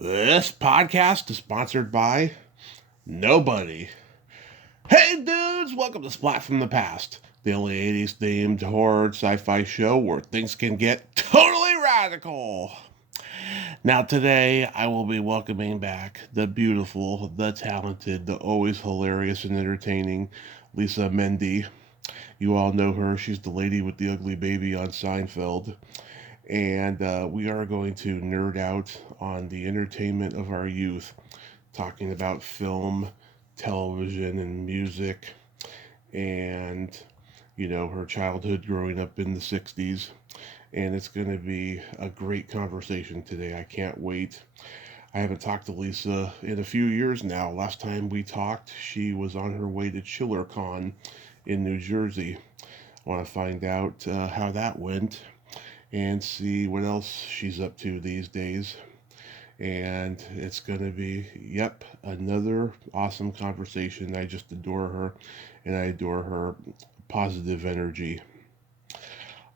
This podcast is sponsored by nobody. Hey dudes, welcome to Splat from the Past, the only 80s themed horror sci-fi show where things can get totally radical. Now today I will be welcoming back the beautiful, the talented, the always hilarious and entertaining Lisa Mende. You all know her, she's the lady with the ugly baby on Seinfeld. And we are going to nerd out on the entertainment of our youth, talking about film, television, and music, and her childhood growing up in the 60s. And it's going to be a great conversation today. I can't wait. I haven't talked to Lisa in a few years now. Last time we talked, she was on her way to ChillerCon in New Jersey. I want to find out how that went and see what else she's up to these days. And it's going to be, another awesome conversation. I just adore her, and I adore her positive energy.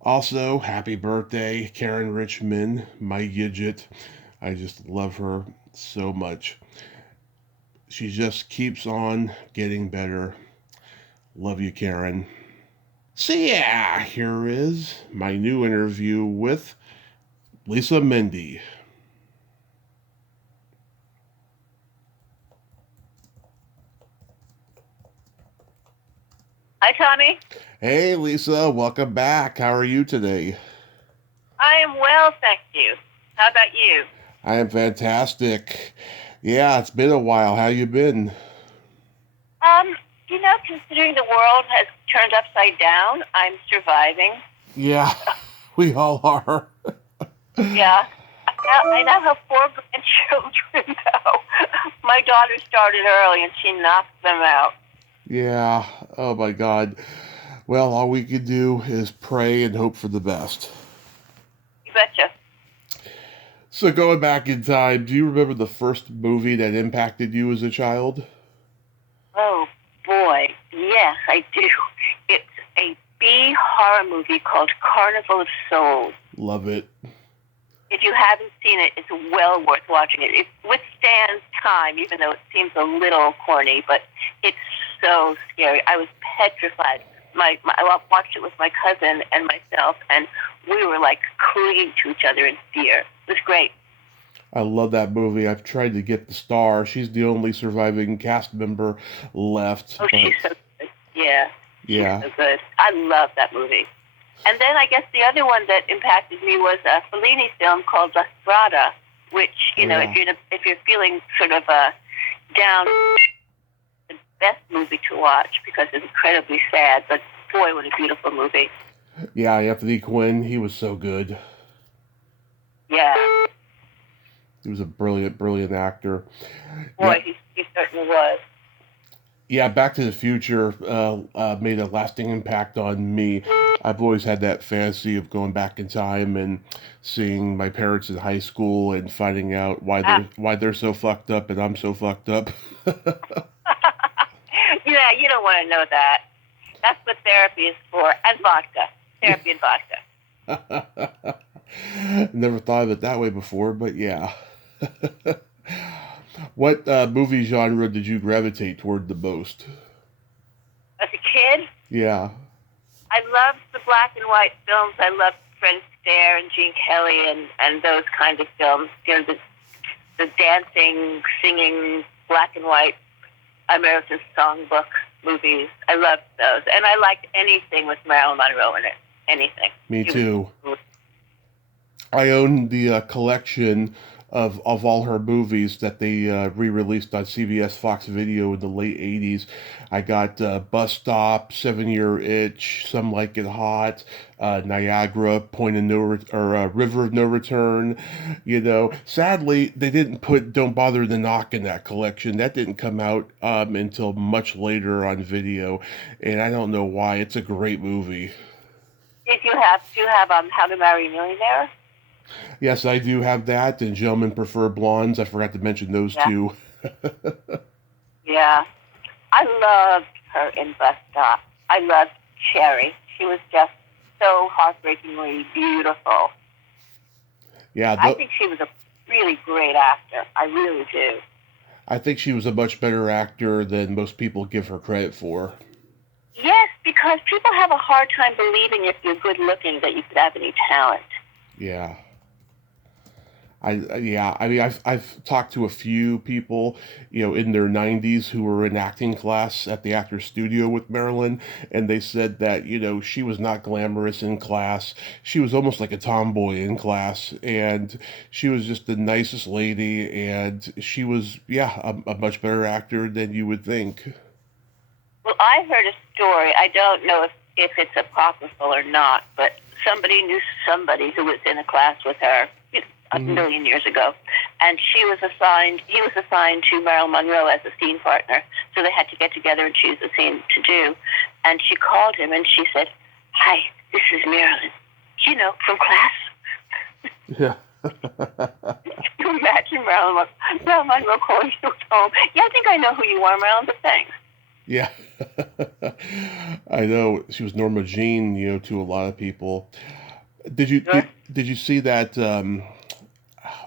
Also, happy birthday, Karen Richmond, my Gidget. I just love her so much. She just keeps on getting better. Love you, Karen. So yeah, here is my new interview with Lisa Mende. Hi, Tommy. Hey, Lisa, welcome back. How are you today? I am well, thank you. How about you? I am fantastic. Yeah, it's been a while. How you been? Considering the world has turned upside down, I'm surviving. Yeah, we all are. Yeah. I now have 4 grandchildren, though. My daughter started early, and she knocked them out. Yeah, oh my God. Well, all we can do is pray and hope for the best. You betcha. So going back in time, do you remember the first movie that impacted you as a child? Oh, boy. Yes, I do. It's a B horror movie called Carnival of Souls. Love it. If you haven't seen it, it's well worth watching it. It withstands time, even though it seems a little corny, but it's so scary. I was petrified. I watched it with my cousin and myself, and we were like clinging to each other in fear. It was great. I love that movie. I've tried to get the star. She's the only surviving cast member left. Oh, she's so good. Yeah. Yeah. She's so good. I love that movie. And then I guess the other one that impacted me was a Fellini film called La Strada, which, if you're feeling sort of down, the best movie to watch because it's incredibly sad, but boy, what a beautiful movie. Yeah, Anthony Quinn, he was so good. Yeah. He was a brilliant, brilliant actor. Boy, yeah. He certainly was. Yeah, Back to the Future made a lasting impact on me. I've always had that fantasy of going back in time and seeing my parents in high school and finding out why they're so fucked up and I'm so fucked up. Yeah, you don't want to know that. That's what therapy is for, and vodka. Therapy and vodka. Never thought of it that way before, but yeah. What movie genre did you gravitate toward the most? As a kid? Yeah. I loved the black and white films. I loved Fred Astaire and Gene Kelly and those kind of films. The dancing, singing, black and white American songbook movies. I loved those. And I liked anything with Marilyn Monroe in it. Anything. Me too. I own the collection of all her movies that they re-released on CBS Fox Video in the late 80s. I got Bus Stop, 7-Year Itch, Some Like It Hot, Niagara, River of No Return. Sadly, they didn't put Don't Bother to Knock in that collection. That didn't come out until much later on video, and I don't know why. It's a great movie. Do you have How to Marry a Millionaire? Yes, I do have that, and Gentlemen Prefer Blondes. I forgot to mention those two. Yeah. I loved her in Bus Stop. I loved Cherry. She was just so heartbreakingly beautiful. Yeah, I think she was a really great actor. I really do. I think she was a much better actor than most people give her credit for. Yes, because people have a hard time believing if you're good looking that you could have any talent. Yeah. I mean, I've talked to a few people, in their 90s who were in acting class at the Actors Studio with Marilyn, and they said that, she was not glamorous in class. She was almost like a tomboy in class, and she was just the nicest lady, and she was, a much better actor than you would think. Well, I heard a story. I don't know if it's apocryphal or not, but somebody knew somebody who was in a class with her a million years ago, and he was assigned to Marilyn Monroe as a scene partner, so they had to get together and choose a scene to do. And she called him and she said, "Hi, this is Marilyn, from class." Yeah. Can you imagine Marilyn Monroe calling you at home? Yeah, I think I know who you are, Marilyn, but thanks. Yeah. I know she was Norma Jean, to a lot of people. Did you did you see that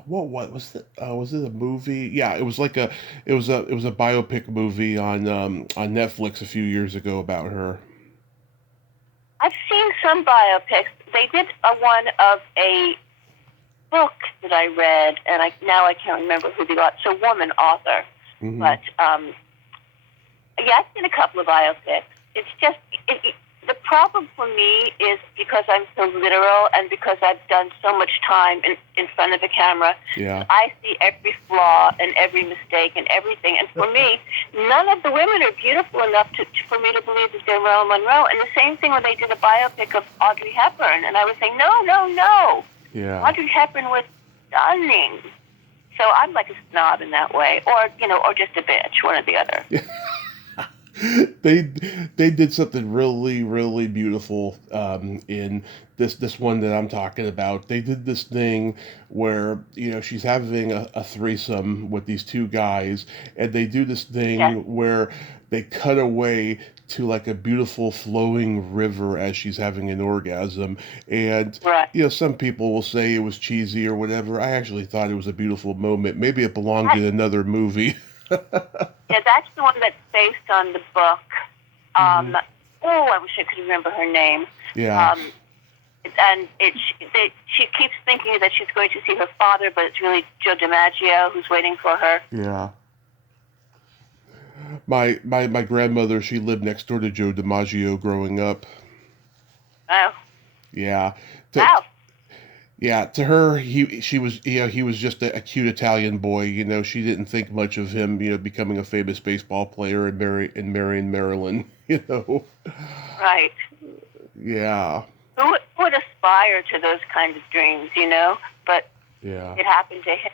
what was it? Was it a movie? Yeah, it was like it was a biopic movie on Netflix a few years ago about her. I've seen some biopics. They did one of a book that I read, and I can't remember who the author. It's a woman author, but I've seen a couple of biopics. It's just the problem for me is because I'm so literal and because I've done so much time in front of the camera. Yeah. I see every flaw and every mistake and everything. And for me, none of the women are beautiful enough for me to believe that they're Marilyn Monroe. And the same thing when they did a biopic of Audrey Hepburn, and I was saying, no. Yeah. Audrey Hepburn was stunning. So I'm like a snob in that way, or just a bitch, one or the other. They did something really, really beautiful in this one that I'm talking about. They did this thing where she's having a threesome with these two guys, and they do this thing where they cut away to like a beautiful flowing river as she's having an orgasm. And some people will say it was cheesy or whatever. I actually thought it was a beautiful moment. Maybe it belonged in another movie. Yeah, that's the one that's based on the book. I wish I could remember her name. Yeah. And she keeps thinking that she's going to see her father, but it's really Joe DiMaggio who's waiting for her. Yeah. My grandmother, she lived next door to Joe DiMaggio growing up. Oh. Yeah. Wow. Yeah, to her, he was just a cute Italian boy. She didn't think much of him, becoming a famous baseball player and marrying Marilyn. Right. Yeah. Who would aspire to those kinds of dreams? But it happened to him.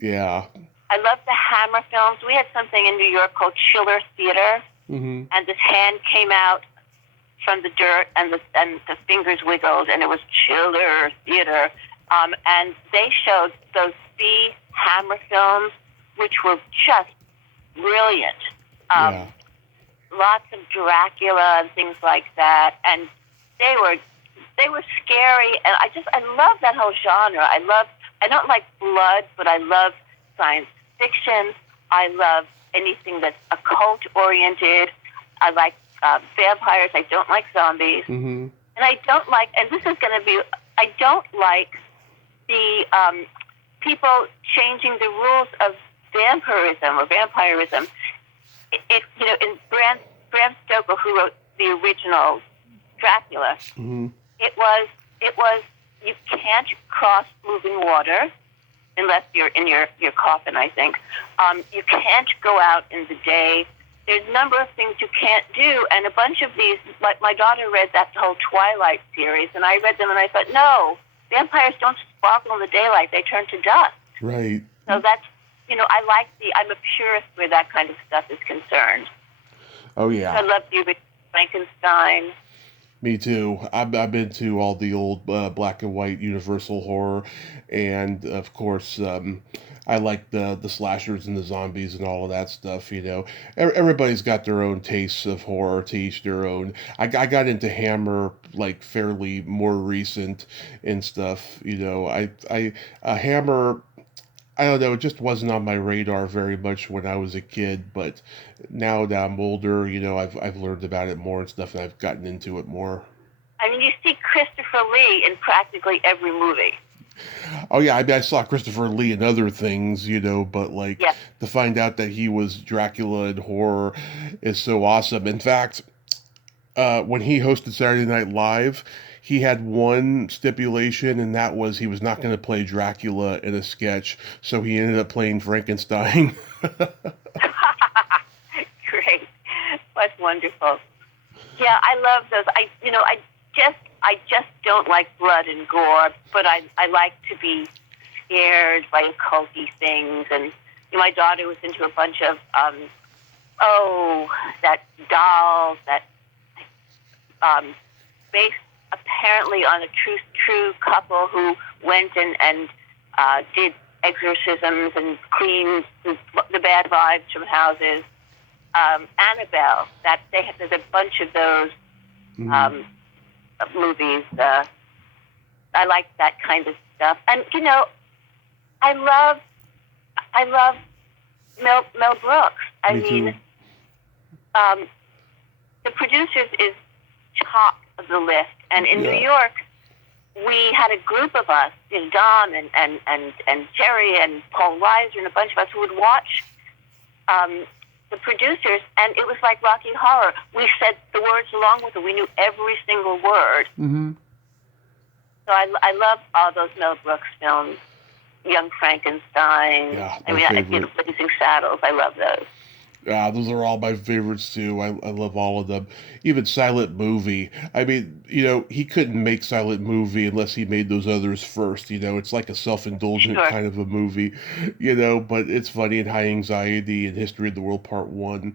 Yeah. I love the Hammer films. We had something in New York called Chiller Theater, and this hand came out from the dirt, and the fingers wiggled, and it was Chiller Theater. And they showed those B Hammer films, which were just brilliant. Lots of Dracula and things like that, and they were scary. And I love that whole genre. I don't like blood, but I love science fiction. I love anything that's occult oriented. I like vampires. I don't like zombies. And I don't like, and this is going to be, I don't like the people changing the rules of vampirism. In Bram Stoker, who wrote the original Dracula, it was you can't cross moving water unless you're in your coffin, I think. You can't go out in the day. There's a number of things you can't do, and a bunch of these, like my daughter read that whole Twilight series, and I read them, and I thought, no, vampires don't sparkle in the daylight. They turn to dust. Right. So that's, I'm a purist where that kind of stuff is concerned. Oh, yeah. I love you, Frankenstein. Me too. I'm into all the old black and white Universal horror, and of course, I like the slashers and the zombies and all of that stuff. Everybody's got their own tastes of horror, to each their own. I got into Hammer like fairly more recent and stuff. Hammer. I don't know, it just wasn't on my radar very much when I was a kid, but now that I'm older, I've learned about it more and stuff, and I've gotten into it more. I mean, you see Christopher Lee in practically every movie. Oh yeah, I mean, I saw Christopher Lee and other things, but like Yeah. to find out that he was Dracula in horror is so awesome. In fact, when he hosted Saturday Night Live, he had one stipulation, and that was he was not going to play Dracula in a sketch, so he ended up playing Frankenstein. Great. That's wonderful. Yeah, I love those. I just don't like blood and gore, but I like to be scared by occulty things. And my daughter was into a bunch of that dolls that based apparently on a true couple who went and did exorcisms and cleaned the bad vibes from houses. Annabelle. There's a bunch of those movies. I like that kind of stuff, and I love Mel Brooks. I mean, the producers is top of the list, and in New York, we had a group of us, Don and Jerry and Paul Reiser and a bunch of us who would watch the producers, and it was like Rocky Horror. We said the words along with it. We knew every single word. Mm-hmm. So I love all those Mel Brooks films. Young Frankenstein. Yeah, I did Blazing Saddles. I love those. Yeah, those are all my favorites too. I love all of them. Even Silent Movie. I mean, he couldn't make Silent Movie unless he made those others first. It's like a self-indulgent kind of a movie, but it's funny and High Anxiety and History of the World Part 1,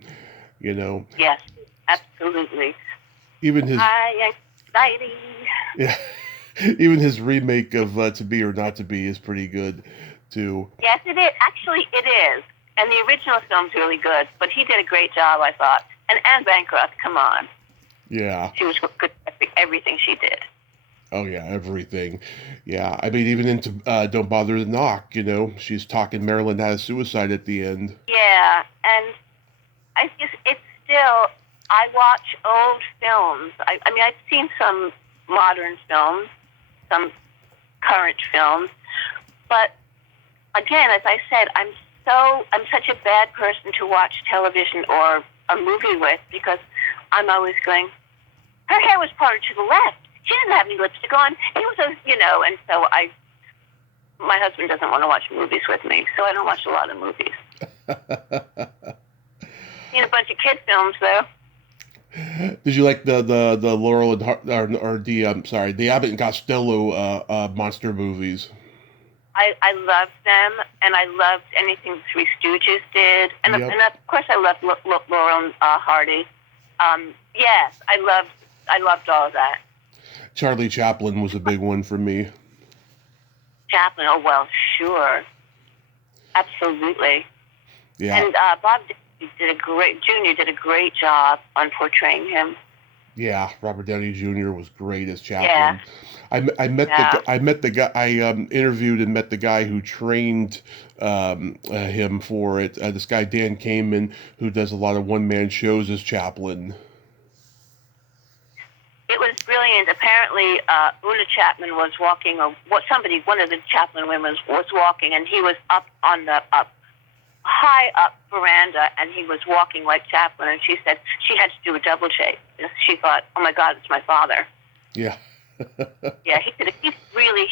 Yes, absolutely. Even his High Anxiety. Yeah. Even his remake of To Be or Not to Be is pretty good too. Yes, it is. Actually, it is. And the original film's really good, but he did a great job, I thought. And Anne Bancroft, come on. Yeah. She was good at everything she did. Oh, yeah, everything. Yeah, I mean, even into Don't Bother to Knock, she's talking Marilyn has suicide at the end. Yeah, and I watch old films. I mean, I've seen some modern films, some current films, but again, as I said, I'm such a bad person to watch television or a movie with because I'm always going, her hair was parted to the left. She didn't have any lipstick on. He was and so my husband doesn't want to watch movies with me, so I don't watch a lot of movies. A bunch of kid films, though. Did you like the Laurel and the Abbott and Costello monster movies? I loved them, and I loved anything the Three Stooges did, and of course I loved Laurel and Hardy. Yes, I loved all of that. Charlie Chaplin was a big one for me. Chaplin, oh well, sure, absolutely. Yeah. And Bob did a great job on portraying him. Yeah, Robert Downey Jr. was great as Chaplin. Yeah. I interviewed and met the guy who trained him for it. This guy Dan Kamen, who does a lot of one-man shows as Chaplin. It was brilliant. Apparently, Una Chapman was walking, one of the Chaplin women was walking, and he was up on the high up veranda, and he was walking like Chaplin, and she said she had to do a double take. She thought, oh my God, it's my father. Yeah. Yeah, he's a really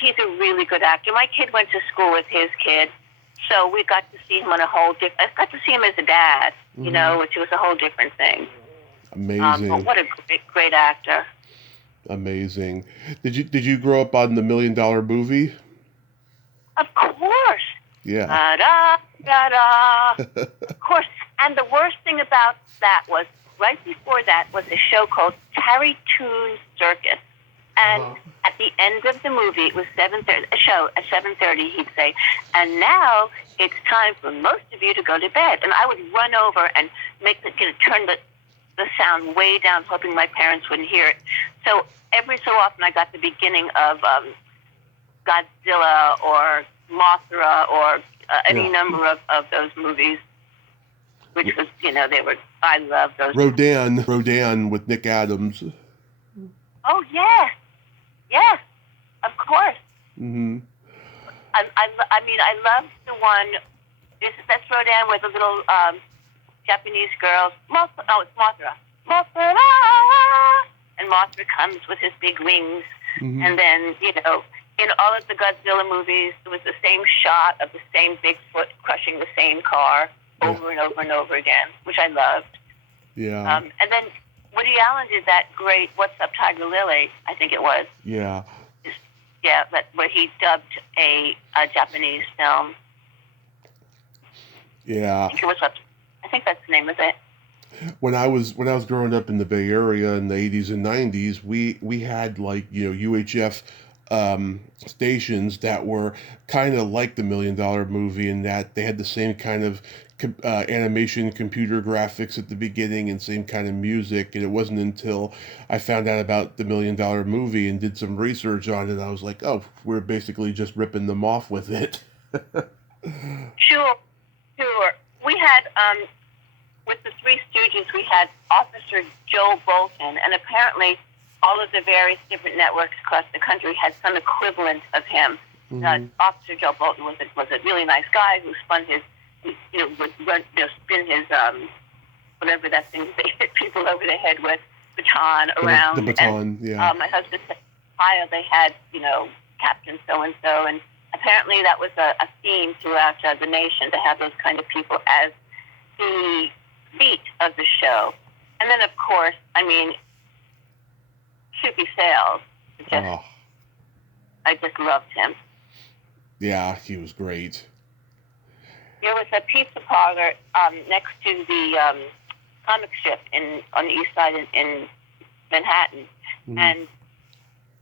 good actor. My kid went to school with his kid, so we got to see him on I got to see him as a dad, which was a whole different thing. Amazing. But what a great actor. Amazing. Did you grow up on the $1 Million Movie? Of course. Yeah. Da-da. Of course. And the worst thing about that was, right before that was a show called Harry Toon Circus. And at the end of the movie, it was 7:30. A show at 7:30. He'd say, "And now it's time for most of you to go to bed." And I would run over and turn the sound way down, hoping my parents wouldn't hear it. So every so often, I got the beginning of Godzilla or Mothra or any number of those movies, which was, I love those. Rodan with Nick Adams. Oh, yes. Yes, of course. Mm-hmm. I love the one, that's Rodan with the little Japanese girls. It's Mothra. Mothra! And Mothra comes with his big wings. Mm-hmm. And then, in all of the Godzilla movies, it was the same shot of the same Bigfoot crushing the same car over and over and over again, which I loved. Yeah. And then Woody Allen did that great "What's Up, Tiger Lily?" I think it was. Yeah. Yeah, where he dubbed a Japanese film. Yeah. I think that's the name of it. When I was growing up in the Bay Area in the 80s and 90s, we had UHF stations that were kind of like the $1 Million Movie in that they had the same kind of animation, computer graphics at the beginning, and same kind of music. And it wasn't until I found out about the $1 Million Movie and did some research on it, I was like, oh, we're basically just ripping them off with it. Sure. We had, with the Three Stooges, we had Officer Joe Bolton, and apparently all of the various different networks across the country had some equivalent of him. Mm-hmm. Officer Joe Bolton was a really nice guy who spun his, would spin his, whatever that thing they hit people over the head with, baton around. The baton, yeah. My husband said, Ohio, they had, Captain so-and-so, and apparently that was a theme throughout the nation to have those kind of people as the beat of the show. And then, of course, Soupy Sales. I just loved him. Yeah, he was great. There was a pizza parlor next to the comic strip on the east side in Manhattan. Mm-hmm. And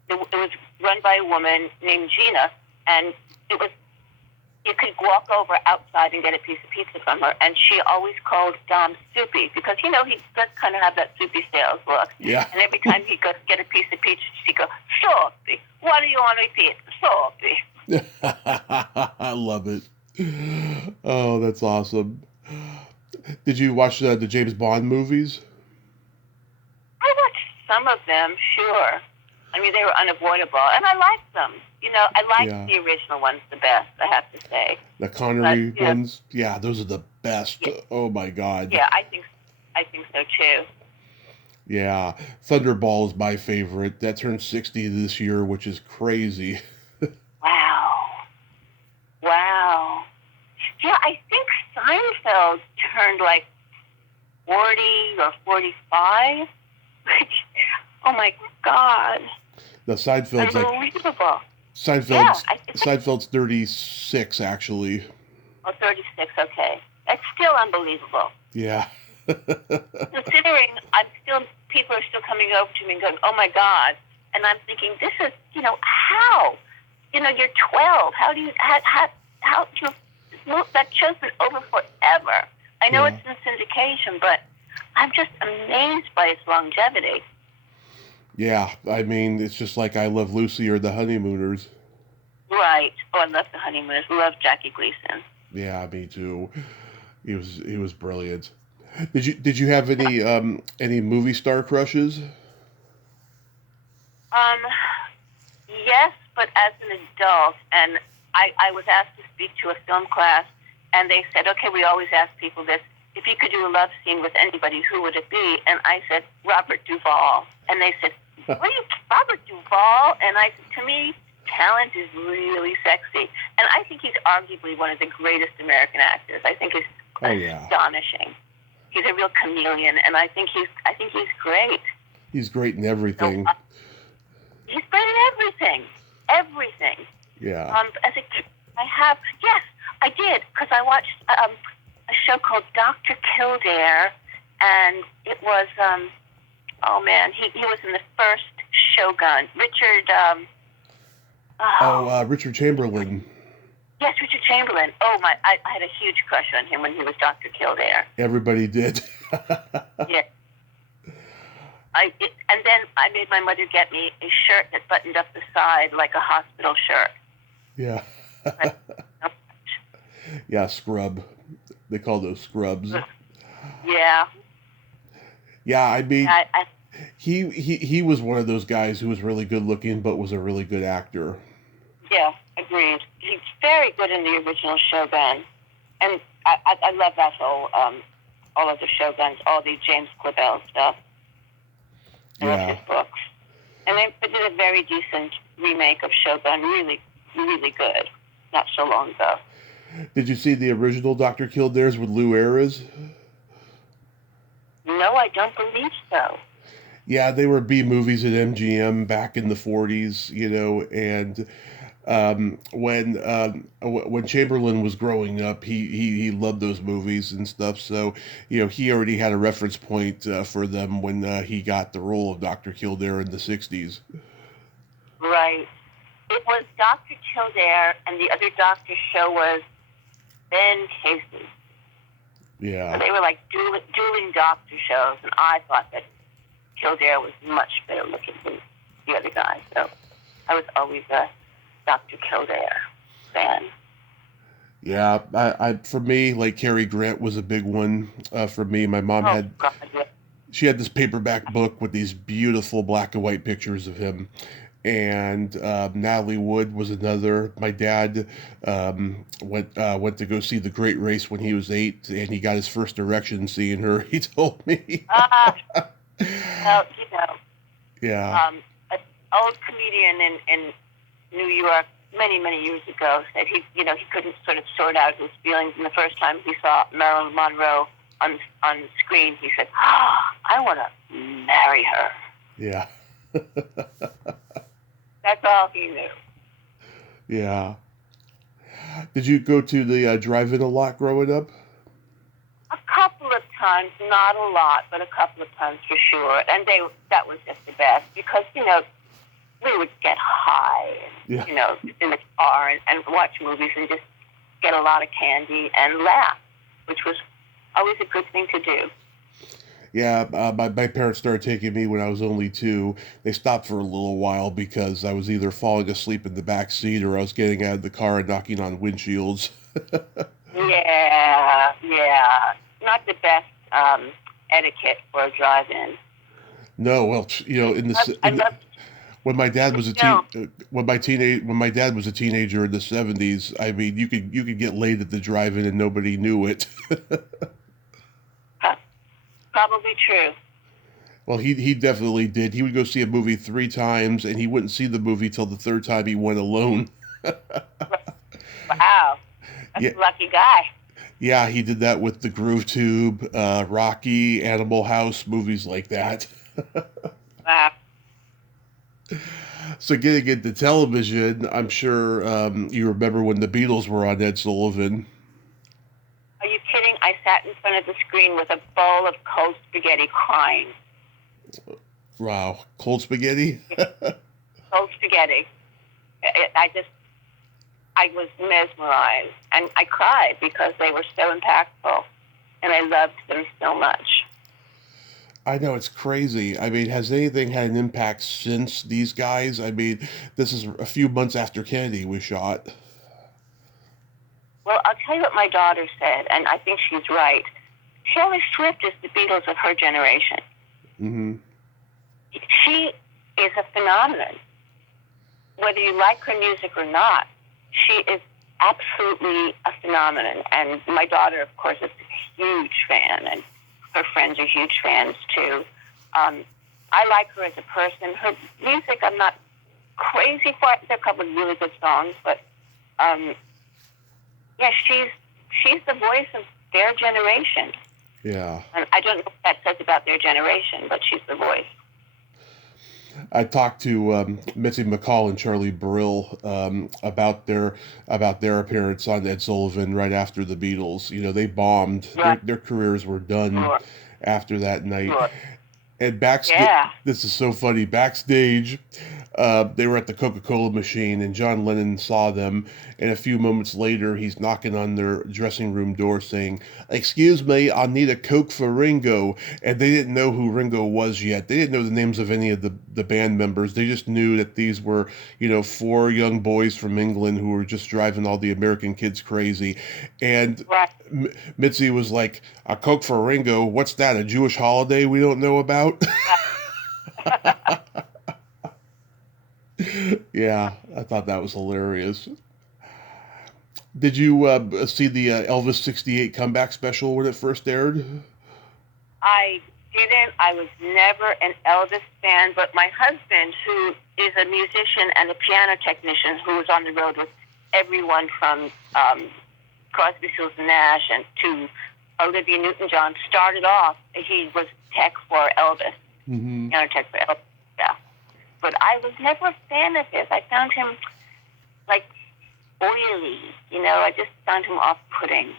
it was run by a woman named Gina, and you could walk over outside and get a piece of pizza from her, and she always called Dom Soupy, because, he does kind of have that Soupy Sales look. Yeah. And every time he'd go get a piece of pizza, she'd go, Soupy, what do you want to eat? Soupy. I love it. Oh, that's awesome. Did you watch the James Bond movies? I watched some of them, sure. They were unavoidable, and I liked them. I liked the original ones the best, I have to say. The Connery ones? Yeah, those are the best. Yeah. Oh, my God. Yeah, I think so, too. Yeah. Thunderball is my favorite. That turned 60 this year, which is crazy. Wow. Yeah, I think Seinfeld turned like 40 or 45. Oh, my God. The Seinfeld's unbelievable. Seinfeld's 36, actually. Oh, 36, okay. That's still unbelievable. Yeah. Considering people are still coming over to me and going, oh, my God. And I'm thinking, this is, how? You're 12. How do you that show's been over forever. I know it's in syndication, but I'm just amazed by its longevity. Yeah, it's just like I Love Lucy or The Honeymooners. Right. Oh, I love The Honeymooners. Love Jackie Gleason. Yeah, me too. He was brilliant. Did you have any movie star crushes? Yes, but as an adult, and I was asked to speak to a film class, and they said, okay, we always ask people this, if you could do a love scene with anybody, who would it be? And I said, Robert Duvall. And they said, Robert Duvall? And I said, to me, talent is really sexy. And I think he's arguably one of the greatest American actors. I think he's astonishing. He's a real chameleon, and I think he's great. He's great in everything. So, he's great in everything. Everything. Yeah. As a kid, I did, because I watched a show called Dr. Kildare, and it was Oh man, he was in the first Shogun. Richard. Richard Chamberlain. Yes, Richard Chamberlain. Oh my! I had a huge crush on him when he was Dr. Kildare. Everybody did. Yeah. And then I made my mother get me a shirt that buttoned up the side like a hospital shirt. Yeah. Yeah, scrub. They call those scrubs. Yeah. Yeah, I mean, he was one of those guys who was really good looking, but was a really good actor. Yeah, agreed. He's very good in the original Shogun, and I love that whole all of the Shoguns, all the James Clavell stuff. I love his books, and they did a very decent remake of Shogun, really, really good, not so long ago. Did you see the original Dr. Kildare's with Lou Ayres? No, I don't believe so. Yeah, they were B movies at MGM back in the 40s, you know, and when Chamberlain was growing up, he loved those movies and stuff. So, you know, he already had a reference point for them when he got the role of Dr. Kildare in the 60s. Right. It was Dr. Kildare, and the other doctor show was Ben Casey. Yeah. So they were like dueling doctor shows, and I thought that Kildare was much better looking than the other guy. So I was always a Dr. Kildare fan. Yeah, I for me, like Cary Grant was a big one for me. My mom she had this paperback book with these beautiful black and white pictures of him. And Natalie Wood was another. My dad went to go see The Great Race when he was 8, and he got his first erection seeing her. He told me. Well, you know. Yeah. An old comedian in New York many years ago said he couldn't sort of sort out his feelings, and the first time he saw Marilyn Monroe on screen, he said, "I want to marry her." Yeah. That's all he knew. Yeah. Did you go to the drive-in a lot growing up? A couple of times, not a lot, but a couple of times for sure. And that was just the best because, you know, we would get high, and, you know, in the car and watch movies and just get a lot of candy and laugh, which was always a good thing to do. Yeah, my parents started taking me when I was only 2. They stopped for a little while because I was either falling asleep in the back seat or I was getting out of the car and knocking on windshields. Yeah. Not the best etiquette for a drive-in. No, well, you know, when my dad was when my dad was a teenager in the 70s, I mean, you could get laid at the drive-in and nobody knew it. Probably true. Well, he definitely did. He would go see a movie 3 times, and he wouldn't see the movie till the 3rd time he went alone. Wow. That's a lucky guy. Yeah, he did that with The Groove Tube, Rocky, Animal House, movies like that. Wow. So getting into television, I'm sure you remember when the Beatles were on Ed Sullivan. Are you kidding? I sat in front of the screen with a bowl of cold spaghetti crying. Wow. Cold spaghetti? Cold spaghetti. I was mesmerized. And I cried because they were so impactful. And I loved them so much. I know, it's crazy. I mean, has anything had an impact since these guys? I mean, this is a few months after Kennedy was shot. Well, I'll tell you what my daughter said, and I think she's right. Taylor Swift is the Beatles of her generation. Mm-hmm. She is a phenomenon. Whether you like her music or not, she is absolutely a phenomenon. And my daughter, of course, is a huge fan, and her friends are huge fans, too. I like her as a person. Her music, I'm not crazy for. There are a couple of really good songs, but... yeah, she's the voice of their generation. Yeah. And I don't know what that says about their generation, but she's the voice. I talked to Mitzi McCall and Charlie Brill about their appearance on Ed Sullivan right after the Beatles. You know, they bombed. Their careers were done after that night. And Yeah. this is so funny. Backstage, they were at the Coca-Cola machine, and John Lennon saw them. And a few moments later, he's knocking on their dressing room door, saying, "Excuse me, I need a Coke for Ringo." And they didn't know who Ringo was yet. They didn't know the names of any of the band members. They just knew that these were, four young boys from England who were just driving all the American kids crazy. And Right. Mitzi was like, "A Coke for Ringo? What's that? A Jewish holiday we don't know about?" Yeah, I thought that was hilarious. Did you see the Elvis '68 comeback special when it first aired? I didn't. I was never an Elvis fan, but my husband, who is a musician and a piano technician who was on the road with everyone from Crosby, Stills, and Nash and to Olivia Newton-John, started off, he was tech for Elvis, piano tech for Elvis, yeah. But I was never a fan of his. I found him, like, oily, I just found him off-putting.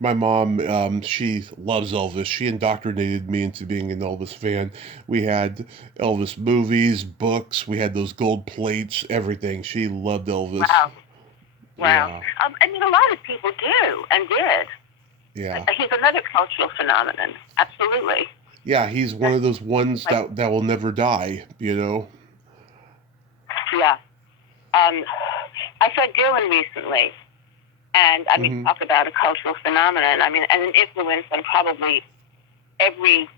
My mom, she loves Elvis. She indoctrinated me into being an Elvis fan. We had Elvis movies, books. We had those gold plates, everything. She loved Elvis. Wow. Yeah. I mean, a lot of people do and did. Yeah. He's another cultural phenomenon. Absolutely. Yeah, he's one of those ones that will never die, Yeah. I saw Dylan recently, and I mean, talk about a cultural phenomenon. I mean, and an influence on probably every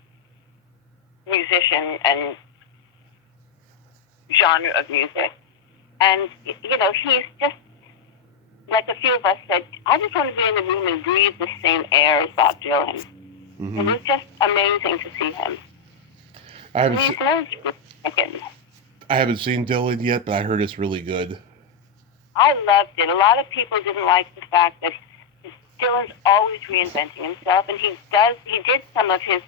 musician and genre of music. And, he's just, like a few of us said, I just want to be in the room and breathe the same air as Bob Dylan. It was just amazing to see him. I haven't seen Dylan yet, but I heard it's really good. I loved it. A lot of people didn't like the fact that Dylan's always reinventing himself, and he did some of his,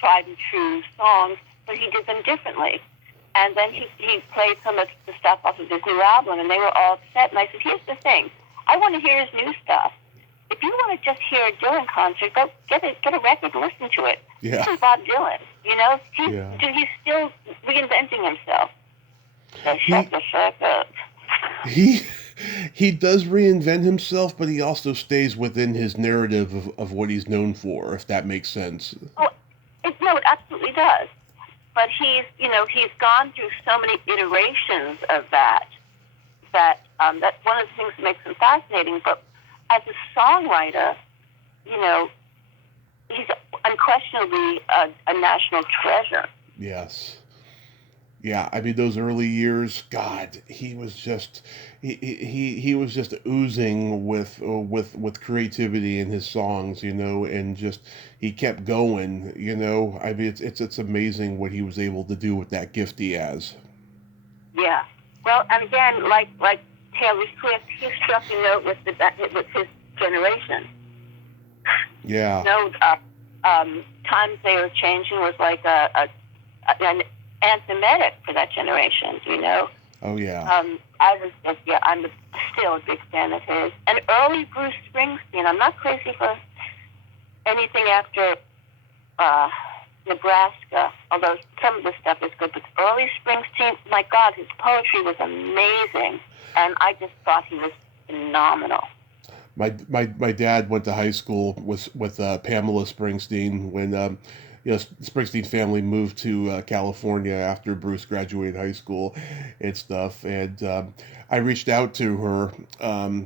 tried and true songs, but he did them differently. And then he played some of the stuff off of his new album, and they were all upset. And I said, here's the thing. I want to hear his new stuff. If you want to just hear a Dylan concert, go get a record and listen to it. Yeah. This is Bob Dylan, He's still reinventing himself. So shut the fuck up. He does reinvent himself, but he also stays within his narrative of what he's known for, if that makes sense. Oh, it absolutely does. But he's gone through so many iterations of that that's one of the things that makes him fascinating. But as a songwriter, he's unquestionably a national treasure. Yes. Yeah, I mean those early years, God, he was just he was just oozing with creativity in his songs, and just he kept going, I mean it's amazing what he was able to do with that gift he has. Yeah. Well, and again, like Taylor Swift, he struck a note with his generation. Yeah. Times They Are Changing was like an anthematic for that generation, Oh yeah. I'm still a big fan of his. And early Bruce Springsteen. I'm not crazy for anything after Nebraska, although some of the stuff is good. But early Springsteen, my God, his poetry was amazing, and I just thought he was phenomenal. My dad went to high school with Pamela Springsteen when Springsteen family moved to California after Bruce graduated high school and stuff. And I reached out to her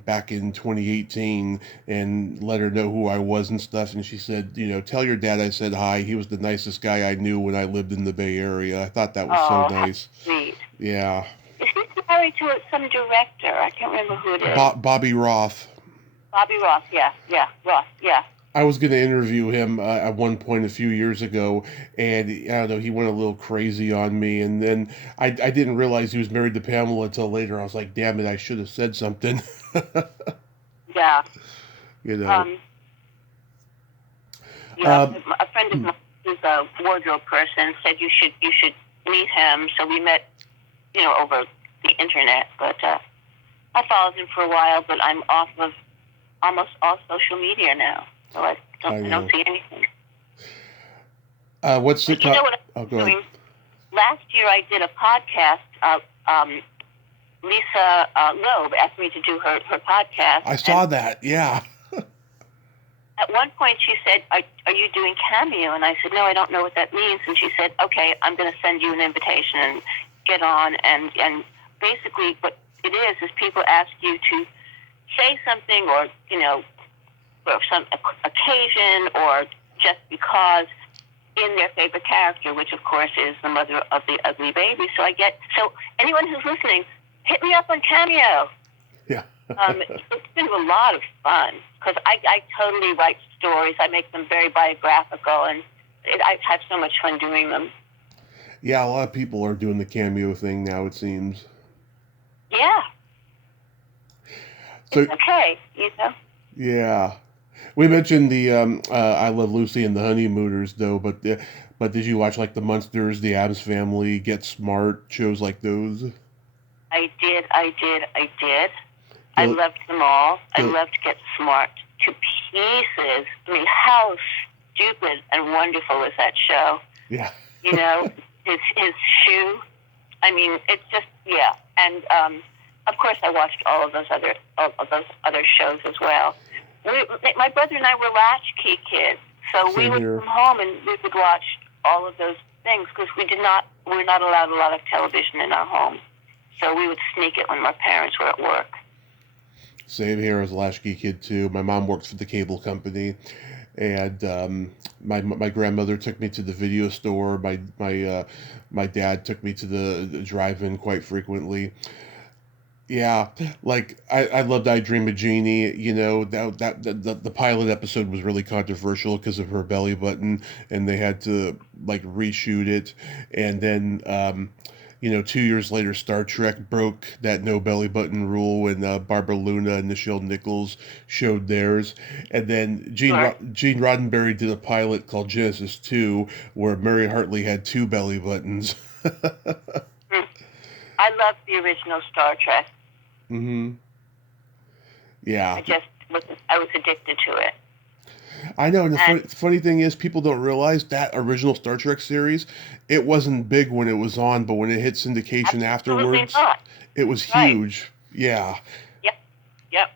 back in 2018 and let her know who I was and stuff. And she said, tell your dad I said hi. He was the nicest guy I knew when I lived in the Bay Area. I thought that was so nice. Sweet. Yeah. Is he married to some director? I can't remember who it is. Bobby Roth. Bobby Roth, yeah, Roth, yeah. I was going to interview him at one point a few years ago, and I don't know, he went a little crazy on me, and then I didn't realize he was married to Pamela until later. I was like, damn it, I should have said something. Yeah. A friend of mine who's a wardrobe person said you should meet him, so we met, over the internet, but I followed him for a while, but I'm off of almost all social media now, so I don't see anything. What's But it you know called? what Oh, I'm go ahead. doing? Last year I did a podcast. Lisa Loeb asked me to do her podcast. I saw that. Yeah. At one point she said, are you doing Cameo? And I said, no, I don't know what that means. And she said, okay, I'm going to send you an invitation and get on. And basically what it is people ask you to say something or, for some occasion or just because in their favorite character, which of course is the mother of the ugly baby. So anyone who's listening, hit me up on Cameo. Yeah. It's been a lot of fun because I totally write stories. I make them very biographical, and I've had so much fun doing them. Yeah, a lot of people are doing the Cameo thing now, it seems. Yeah. So, it's okay, Yeah. We mentioned the I Love Lucy and the Honeymooners, though, but did you watch like the Munsters, the Addams Family, Get Smart, shows like those? I did. I loved them all. I loved Get Smart to pieces. I mean, how stupid and wonderful is that show? Yeah. His shoe. I mean, it's just, yeah. And of course, I watched all of those other shows as well. My brother and I were latchkey kids, so we would come home and we would watch all of those things because we were not allowed a lot of television in our home. So we would sneak it when my parents were at work. Same here as a latchkey kid too. My mom worked for the cable company, and my grandmother took me to the video store. My dad took me to the drive-in quite frequently. Yeah, like I loved I Dream of Jeannie. The pilot episode was really controversial because of her belly button, and they had to like reshoot it, and then 2 years later, Star Trek broke that no belly button rule when Barbara Luna and Nichelle Nichols showed theirs. And then Gene Roddenberry did a pilot called Genesis 2 where Mary Hartley had two belly buttons. I loved the original Star Trek. Mm-hmm. Yeah. I was addicted to it. I know, and the funny thing is, people don't realize that original Star Trek series, it wasn't big when it was on, but when it hit syndication afterwards, it was huge. Right. Yeah. Yep.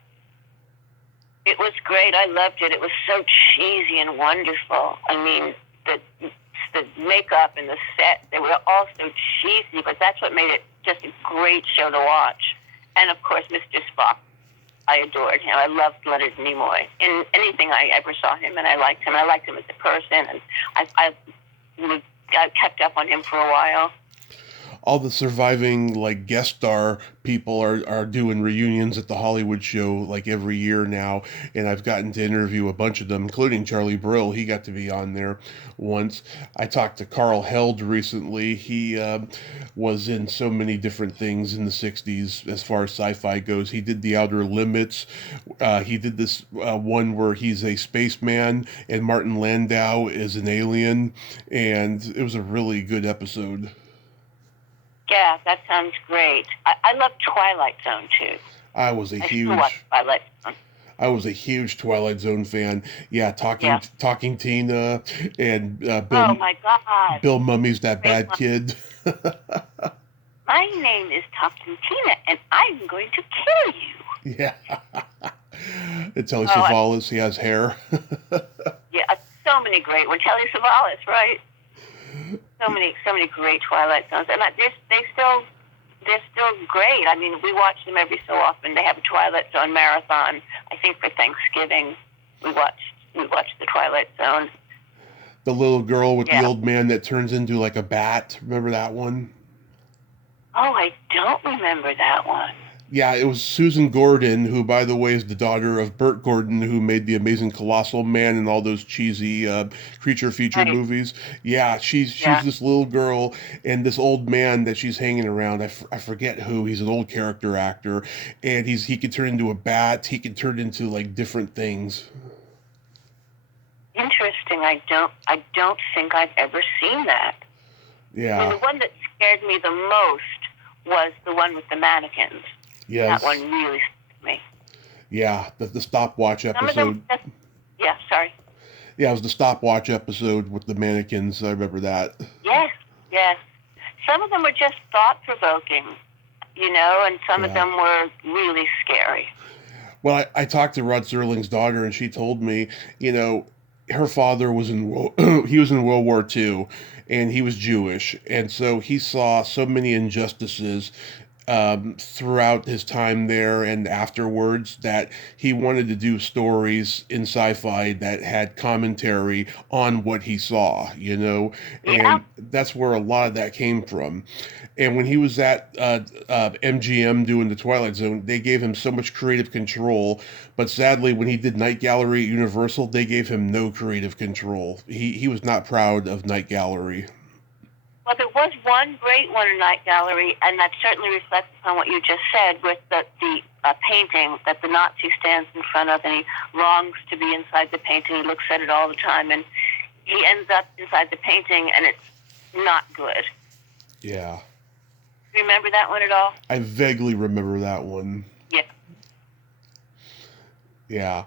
It was great. I loved it. It was so cheesy and wonderful. I mean, the makeup and the set, they were all so cheesy, but that's what made it just a great show to watch. And, of course, Mr. Spock. I adored him. I loved Leonard Nimoy. In anything I ever saw him, and I liked him. I liked him as a person, and I kept up on him for a while. All the surviving like guest star people are doing reunions at the Hollywood show like every year now, and I've gotten to interview a bunch of them, including Charlie Brill. He got to be on there once. I talked to Carl Held recently. He was in so many different things in the 60s as far as sci-fi goes. He did The Outer Limits. He did this one where he's a spaceman and Martin Landau is an alien, and it was a really good episode. Yeah, that sounds great. I love Twilight Zone too. I was a huge Twilight Zone fan. Yeah, talking Tina and Bill. Oh my God! Bill Mummy's that bad kid. My name is Talking Tina, and I'm going to kill you. Yeah. And Telly Savalas, he has hair. Yeah, so many great ones. Telly Savalas, right? So many great Twilight Zones, and they're still great. I mean, we watch them every so often. They have a Twilight Zone marathon. I think for Thanksgiving, we watched the Twilight Zone. The little girl with the old man that turns into like a bat. Remember that one? Oh, I don't remember that one. Yeah, it was Susan Gordon, who, by the way, is the daughter of Burt Gordon, who made The Amazing Colossal Man and all those cheesy creature feature movies. Yeah, she's this little girl and this old man that she's hanging around. I forget who. He's an old character actor, and he can turn into a bat. He can turn into like different things. Interesting. I don't think I've ever seen that. Yeah. I mean, the one that scared me the most was the one with the mannequins. Yes. That one really scared me. Yeah, the stopwatch episode. Sorry. Yeah, it was the stopwatch episode with the mannequins. I remember that. Yes, yes. Some of them were just thought-provoking, and some of Yeah. them were really scary. Well, I talked to Rod Serling's daughter, and she told me, her father was he was in World War II, and he was Jewish, and so he saw so many injustices throughout his time there and afterwards that he wanted to do stories in sci-fi that had commentary on what he saw, Yeah. and that's where a lot of that came from. And when he was at MGM doing the Twilight Zone, they gave him so much creative control. But sadly, when he did Night Gallery at Universal, they gave him no creative control. He was not proud of Night Gallery. Well, there was one great one in Night Gallery, and that certainly reflects on what you just said with the painting that the Nazi stands in front of, and he longs to be inside the painting. He looks at it all the time, and he ends up inside the painting, and it's not good. Yeah. Remember that one at all? I vaguely remember that one. Yeah. Yeah.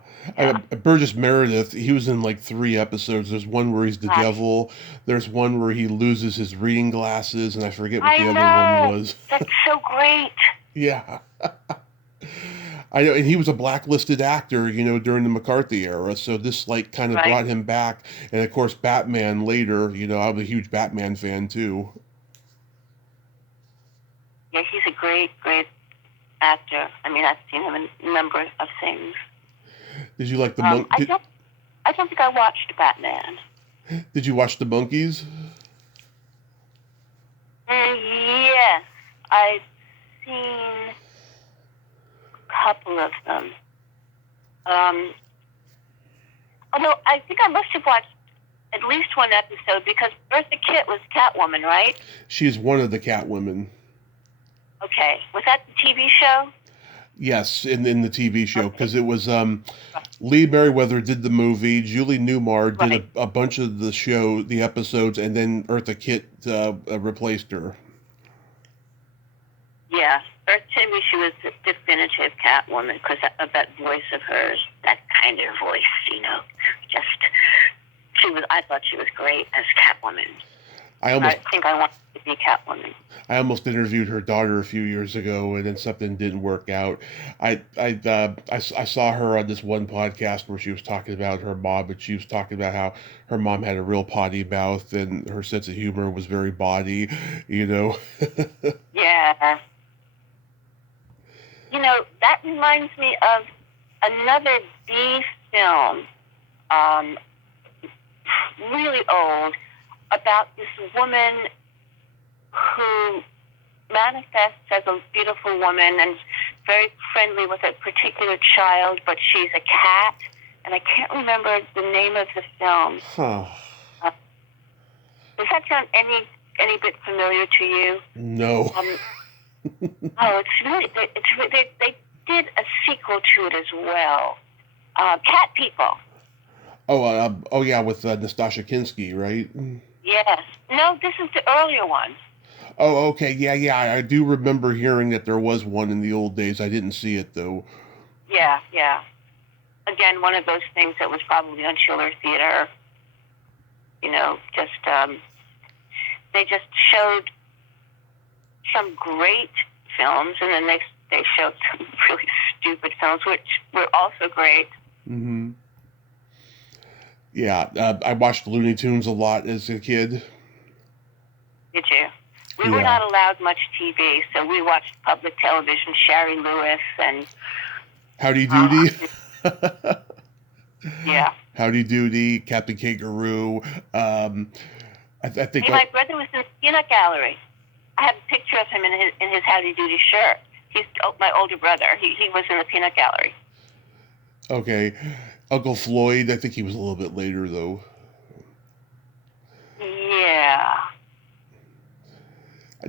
Burgess Meredith, he was in like 3 episodes. There's one where he's the devil. There's one where he loses his reading glasses, and I forget what the other one was. That's so great. Yeah. I know, and he was a blacklisted actor, during the McCarthy era, so this like kind of brought him back. And of course, Batman later, I'm a huge Batman fan too. Yeah, he's a great, great actor. I mean, I've seen him in a number of things. Did you like the Monk? I don't think I watched Batman. Did you watch the Monkees? Yes, I've seen a couple of them. Although I think I must have watched at least one episode because Eartha Kitt was Catwoman, right? She is one of the Catwomen. Okay. Was that the TV show? Yes, in the TV show, because it was Lee Merriweather did the movie, Julie Newmar did a bunch of the episodes, and then Eartha Kitt replaced her. Yeah, to me she was the definitive Catwoman because of that voice of hers, that kind of voice, I thought she was great as Catwoman. I think I wanted to be Catwoman. I almost interviewed her daughter a few years ago, and then something didn't work out. I saw her on this one podcast where she was talking about her mom, but she was talking about how her mom had a real potty mouth, and her sense of humor was very bawdy, Yeah. That reminds me of another B film, really old, about this woman who manifests as a beautiful woman and very friendly with a particular child, but she's a cat, and I can't remember the name of the film. Huh. Does that sound any bit familiar to you? No. It's really they did a sequel to it as well. Cat People. Oh yeah, with Nastasha Kinski, right? Yes. No, this is the earlier one. Oh, okay. Yeah. I do remember hearing that there was one in the old days. I didn't see it, though. Yeah. Again, one of those things that was probably on Schiller Theater. They just showed some great films, and then they showed some really stupid films, which were also great. Mm-hmm. Yeah, I watched Looney Tunes a lot as a kid. Did you? We were not allowed much TV, so we watched public television, Shari Lewis and... Howdy Doody. Yeah. Howdy Doody, Captain Kangaroo. I think... my brother was in the peanut gallery. I have a picture of him in his Howdy Doody shirt. He's my older brother. He was in the peanut gallery. Okay. Uncle Floyd, I think he was a little bit later, though. Yeah.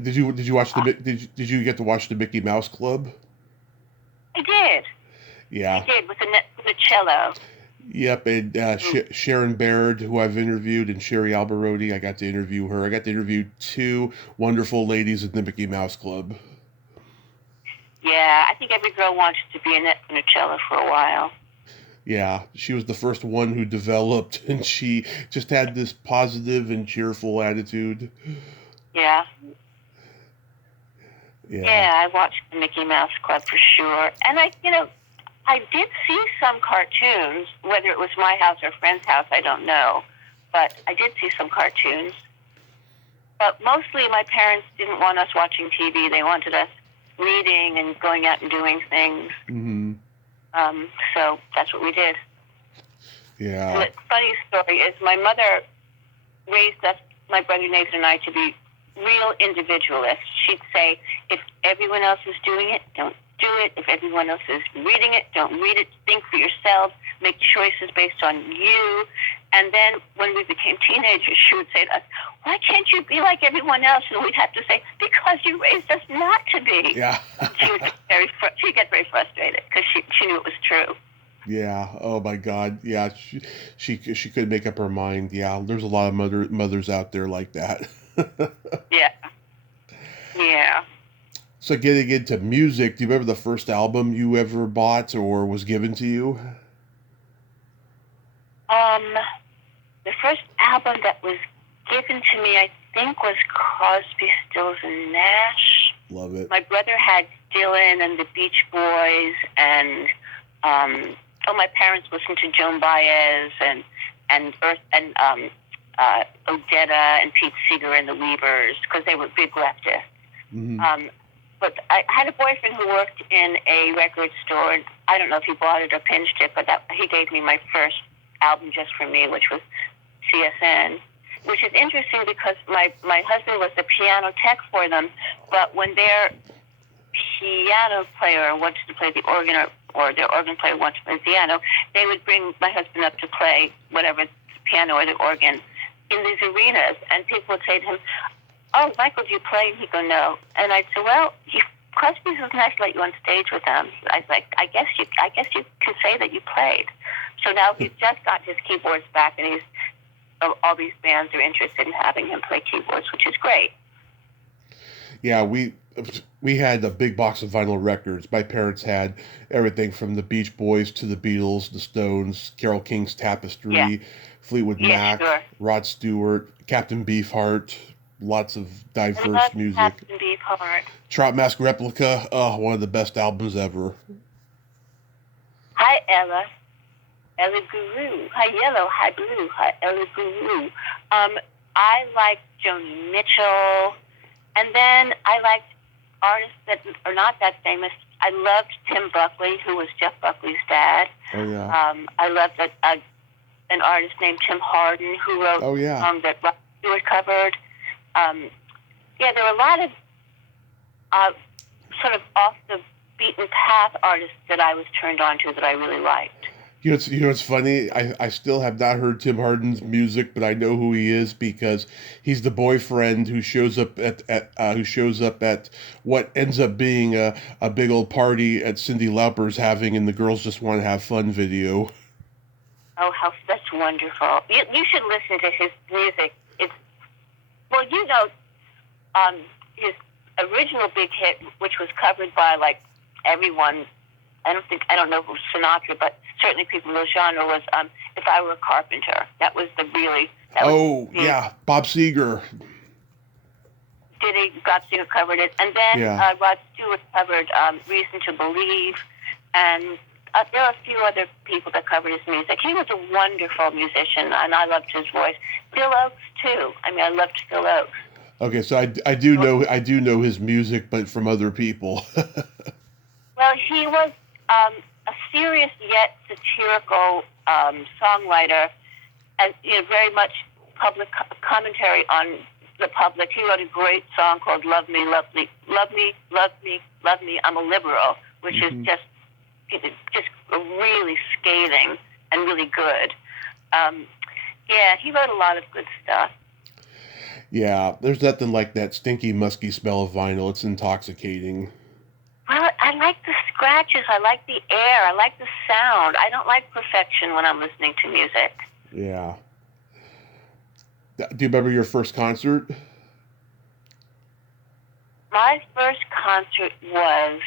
Did you watch did you get to watch the Mickey Mouse Club? I did. Yeah. I did with the cello. Yep, and Sharon Baird, who I've interviewed, and Sherry Alberodi, I got to interview her. I got to interview 2 wonderful ladies in the Mickey Mouse Club. Yeah, I think every girl wanted to be in a cello for a while. Yeah, she was the first one who developed, and she just had this positive and cheerful attitude. Yeah. Yeah. Yeah, I watched the Mickey Mouse Club for sure. And I did see some cartoons, whether it was my house or a friend's house, I don't know. But I did see some cartoons. But mostly my parents didn't want us watching TV. They wanted us reading and going out and doing things. Mm-hmm. So that's what we did. Yeah. And the funny story is my mother raised us, my brother Nathan and I, to be real individualists. She'd say, if everyone else is doing it, don't do it. If everyone else is reading it, don't read it. Think for yourselves. Make choices based on you. And then when we became teenagers, she would say to us, why can't you be like everyone else? And we'd have to say, because you raised us not to be. Yeah. She'd get very frustrated because she knew it was true. Yeah. Oh my God. Yeah. She couldn't make up her mind. Yeah. There's a lot of mothers out there like that. Yeah. Yeah. So getting into music, do you remember the first album you ever bought or was given to you? The first album that was given to me, I think, was Crosby, Stills and Nash. Love it. My brother had Dylan and the Beach Boys, and my parents listened to Joan Baez and Odetta and Pete Seeger and the Weavers because they were big leftists. Mm-hmm. But I had a boyfriend who worked in a record store, and I don't know if he bought it or pinched it, but he gave me my first album just for me, which was CSN, which is interesting because my husband was the piano tech for them, but when their piano player wanted to play the organ or their organ player wanted to play the piano, they would bring my husband up to play whatever, the piano or the organ, in these arenas, and people would say to him, oh, Michael, do you play? And he'd go, no. And I'd say, well, Crosby's was nice to let you on stage with them. I was like, I guess you can say that you played. So now he's just got his keyboards back, and all these bands are interested in having him play keyboards, which is great. Yeah, we had a big box of vinyl records. My parents had everything from the Beach Boys to the Beatles, the Stones, Carole King's Tapestry, Fleetwood Mac, sure. Rod Stewart, Captain Beefheart, lots of diverse music. Captain Beefheart. Trout Mask Replica, one of the best albums ever. Hi, Ella. Ella Guru. Hi, Yellow. Hi, Blue. Hi, Ella Guru. I liked Joni Mitchell. And then I liked artists that are not that famous. I loved Tim Buckley, who was Jeff Buckley's dad. Oh, yeah. I loved an artist named Tim Hardin, who wrote a song that Rod Stewart covered. There were a lot of sort of off the beaten path artists that I was turned on to that I really liked. You know, it's funny. I still have not heard Tim Hardin's music, but I know who he is because he's the boyfriend who shows up at what ends up being a big old party at Cyndi Lauper's having, and the girls just want to have fun video. Oh, that's wonderful! You should listen to his music. His original big hit, which was covered by like everyone. I don't know who Sinatra, but certainly people in the genre was If I Were a Carpenter. That was Bob Seger. Bob Seger covered it. And then Rod Stewart covered Reason to Believe. And there are a few other people that covered his music. He was a wonderful musician, and I loved his voice. Phil Oakes, too. I mean, I loved Phil Oakes. Okay, so I do know his music, but from other people. Well, he was a serious yet satirical songwriter, and very much public commentary on the public. He wrote a great song called "Love Me, Love Me, Love Me, Love Me, Love Me, I'm a Liberal," which is just really scathing and really good. He wrote a lot of good stuff. Yeah, there's nothing like that stinky, musky smell of vinyl. It's intoxicating. Well, I like the scratches. I like the air. I like the sound. I don't like perfection when I'm listening to music. Yeah. Do you remember your first concert? My first concert was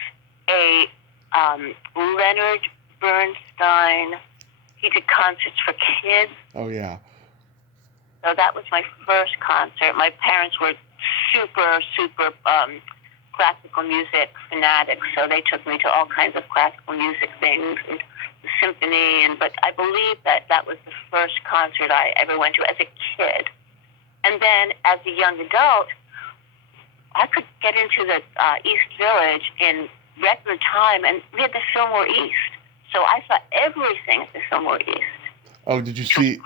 a Leonard Bernstein he did concerts for kids. Oh, yeah. So that was my first concert. My parents were super, super classical music fanatics, so they took me to all kinds of classical music things, and the symphony. But I believe that was the first concert I ever went to as a kid. And then as a young adult, I could get into the East Village in record time, and we had the Fillmore East. So I saw everything at the Fillmore East. Oh, did you see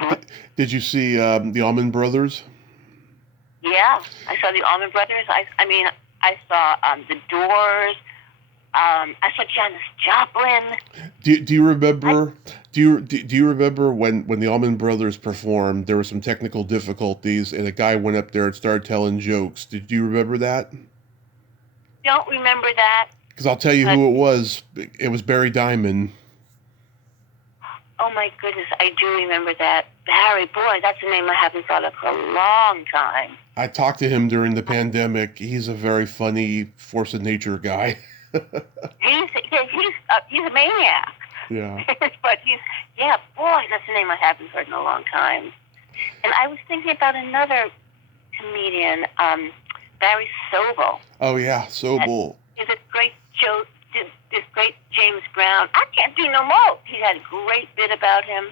the Allman Brothers? Yeah, I saw the Allman Brothers. I saw the Doors. I saw Janis Joplin. Do you remember? Do you remember when the Allman Brothers performed? There were some technical difficulties, and a guy went up there and started telling jokes. Did you remember that? Don't remember that. Because I'll tell you who it was. It was Barry Diamond. Oh my goodness, I do remember that. Barry, boy, that's a name I haven't thought of for a long time. I talked to him during the pandemic. He's a very funny, force of nature guy. He's a maniac. Yeah. But boy, that's a name I haven't heard in a long time. And I was thinking about another comedian, Barry Sobel. Oh yeah, Sobel. He's a great joke. This great James Brown. I can't do no more. He had a great bit about him.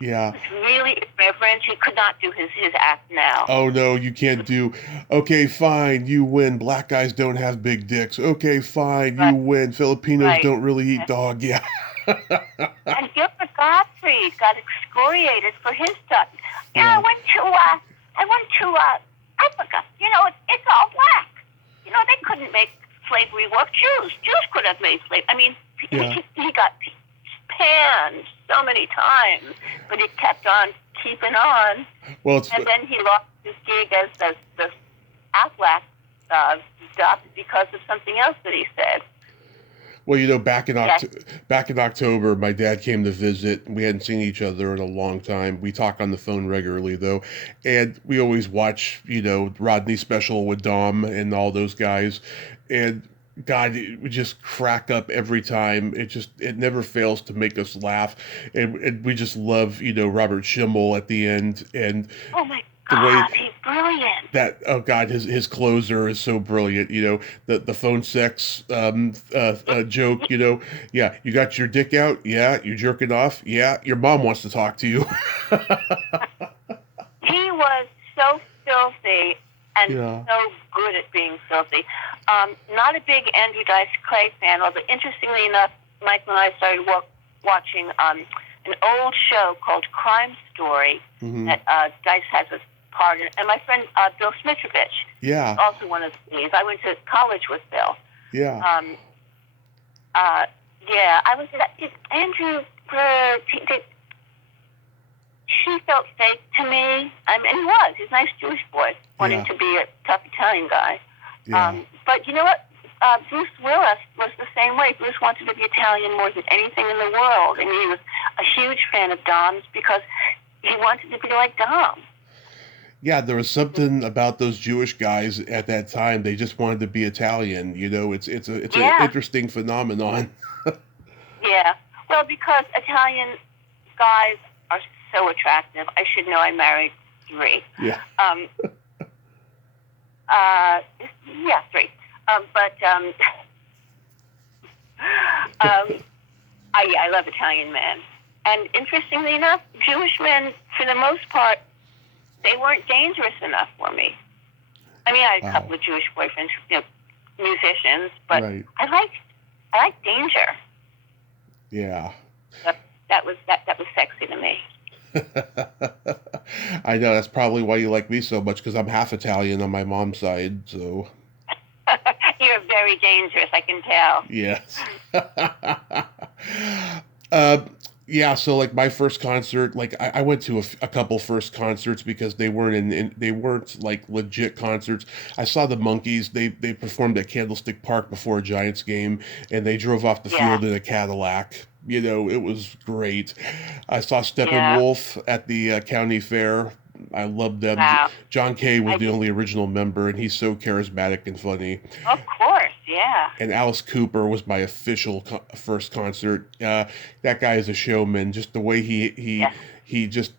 Yeah. It was really irreverent. He could not do his act now. Oh no, you can't do. Okay, fine, you win. Black guys don't have big dicks. Okay, fine, you win. Filipinos don't really eat dog. Yeah. And Gilbert Gottfried got excoriated for his stuff. Yeah, I went to Africa. It's all black. They couldn't make slavery work. Jews could have made slavery. I mean, he got panned so many times, but he kept on keeping on. Well, and then he lost his gig as the Aflac stuff because of something else that he said. Well, back in October, my dad came to visit. We hadn't seen each other in a long time. We talk on the phone regularly, though, and we always watch, Rodney Special with Dom and all those guys. And God, we just crack up every time. It never fails to make us laugh, and we just love, Robert Schimmel at the end. And oh my God, he's brilliant. Oh God, his closer is so brilliant. The phone sex joke. Yeah, you got your dick out. Yeah, you jerking off. Yeah, your mom wants to talk to you. He was so filthy and so good at being filthy. Not a big Andrew Dice Clay fan, although interestingly enough, Michael and I started watching an old show called Crime Story that Dice has a part in. And my friend Bill Smitrovich is also one of these. I went to college with Bill. Yeah. I was Andrew. She felt fake to me. And he was. He's a nice Jewish boy, wanting to be a tough Italian guy. Yeah. But you know what? Bruce Willis was the same way. Bruce wanted to be Italian more than anything in the world. And he was a huge fan of Dom's because he wanted to be like Dom. Yeah, there was something about those Jewish guys at that time. They just wanted to be Italian. It's an interesting phenomenon. Yeah. Well, because Italian guys are so attractive. I should know I married 3. Yeah. 3. I love Italian men. And interestingly enough, Jewish men, for the most part, they weren't dangerous enough for me. I mean, I had a couple of Jewish boyfriends, musicians, but I like danger. Yeah. That was sexy to me. I know, that's probably why you like me so much, because I'm half Italian on my mom's side, so. You're very dangerous, I can tell. Yes. Yeah, so like my first concert, like I went to a couple first concerts because they weren't like legit concerts. I saw the Monkees. They performed at Candlestick Park before a Giants game, and they drove off the field in a Cadillac. It was great. I saw Steppenwolf at the county fair. I loved them. Wow. John Kay was the only original member, and he's so charismatic and funny. Of course, Yeah. And Alice Cooper was my official first concert. That guy is a showman. Just the way Yeah. he just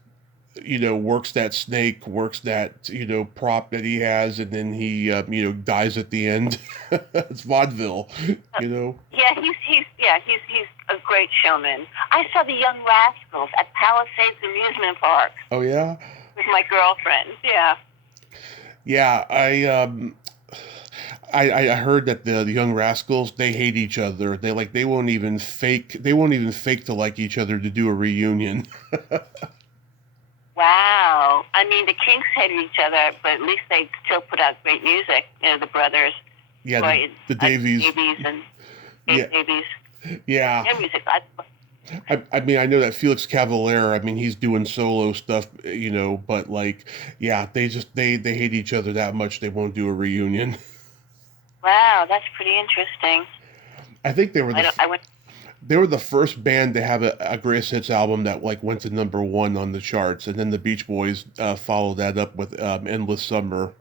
works that snake, works that prop that he has, and then he dies at the end. It's vaudeville, you know. Yeah, he's a great showman. I saw the Young Rascals at Palisades Amusement Park Oh yeah. with my girlfriend. Yeah. Yeah, I heard that the Young Rascals, they hate each other. They won't even fake to like each other to do a reunion. Wow. I mean, the Kinks hated each other, but at least they still put out great music. The brothers. Yeah, Roy, the Davies. Davies and Yeah. Davies. Yeah. Their music. I mean, I know that Felix Cavaliere, I mean, he's doing solo stuff, but yeah, they hate each other that much they won't do a reunion. Wow, that's pretty interesting. I think they were the first band to have a greatest hits album that went to #1 on the charts, and then the Beach Boys followed that up with Endless Summer,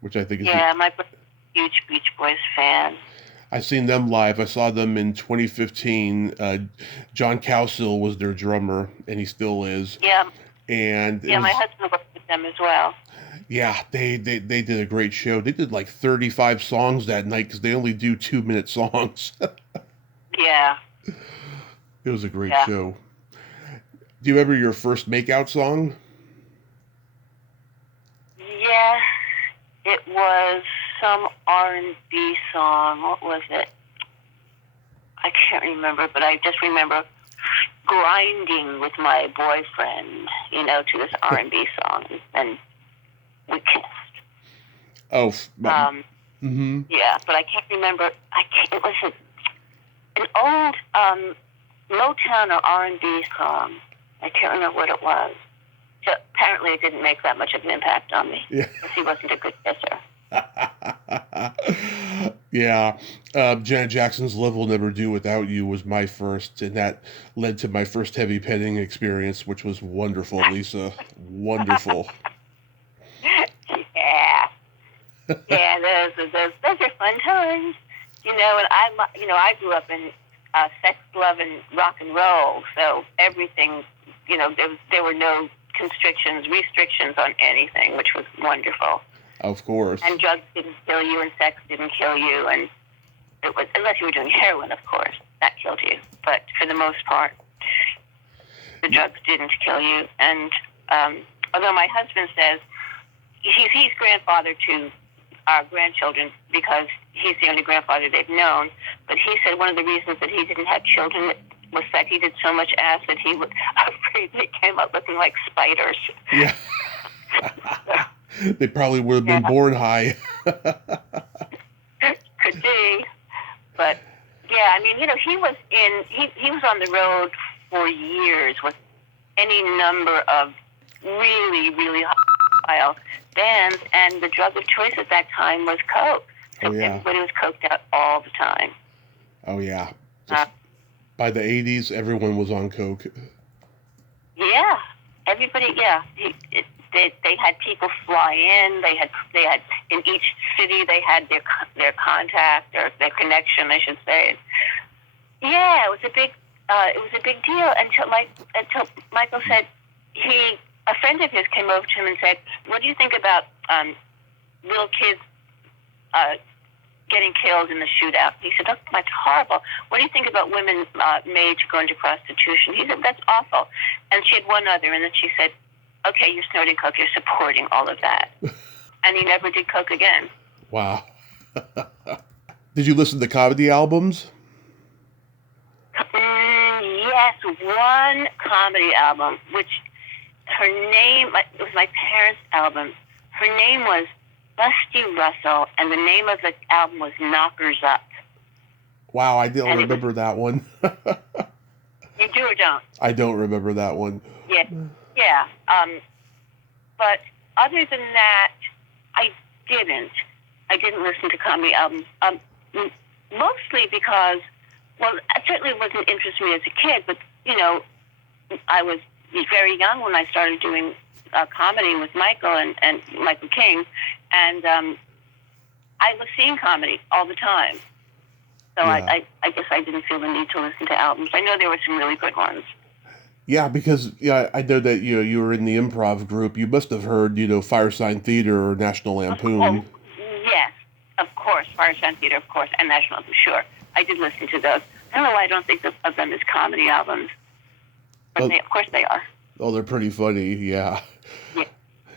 which I think is my brother's a huge Beach Boys fan. I've seen them live. I saw them in 2015. John Cowsill was their drummer, and he still is. Yeah. And my husband worked with them as well. Yeah, they did a great show. They did 35 songs that night because they only do 2-minute songs. Yeah. It was a great show. Do you remember your first makeout song? Yes, it was some R&B song. What was it? I can't remember, but I just remember grinding with my boyfriend, to this R&B song, and we kissed. Oh. Yeah, but I can't remember. It was an old Motown or R&B song. I can't remember what it was. So apparently it didn't make that much of an impact on me. Yeah. Because he wasn't a good kisser. Yeah. Janet Jackson's Love Will Never Do Without You was my first, and that led to my first heavy petting experience, which was wonderful, Lisa. Wonderful. Yeah. Yeah, those are fun times. And I grew up in sex, love, and rock and roll, so everything, there were no restrictions on anything, which was wonderful. Of course. And drugs didn't kill you, and sex didn't kill you, and it was, unless you were doing heroin, of course, that killed you. But for the most part, the drugs didn't kill you. And although my husband says he's grandfather to our grandchildren because he's the only grandfather they've known, but he said one of the reasons that he didn't have children was that he did so much acid he was afraid they came up looking like spiders. Yeah. They probably would have been born high. Could be. But yeah, I mean, he was he was on the road for years with any number of really, really high bands, and the drug of choice at that time was coke. So everybody was coked out all the time. Oh yeah. By the 80s, everyone was on coke. Yeah, everybody. Yeah, they had people fly in. They had in each city they had their contact or their connection, I should say. Yeah, it was a big deal until Michael said a friend of his came over to him and said, "What do you think about little kids getting killed in the shootout?" He said, "That's horrible. What do you think about women made to go into prostitution?" He said, "That's awful." And she had one other, and then she said, "Okay, you're snorting coke. You're supporting all of that." And he never did coke again. Wow. Did you listen to comedy albums? Yes, one comedy album, which it was my parents' album. Her name was Busty Russell, and the name of the album was Knockers Up. Wow, I don't remember that one. You do or don't? I don't remember that one. Yeah. But other than that, I didn't listen to comedy albums. Mostly because, well, it certainly wasn't interesting me as a kid, but, I was very young when I started doing comedy with Michael and Michael King, and I was seeing comedy all the time. So Yeah. I guess I didn't feel the need to listen to albums. I know there were some really good ones. Yeah, because I know that you were in the improv group. You must have heard Firesign Theater or National Oh, Lampoon. yes, of course. Firesign Theater, of course, and National Lampoon, sure. I did listen to those. I don't know why I don't think of them as comedy albums. But of course they are. Oh, they're pretty funny. Yeah. Yeah,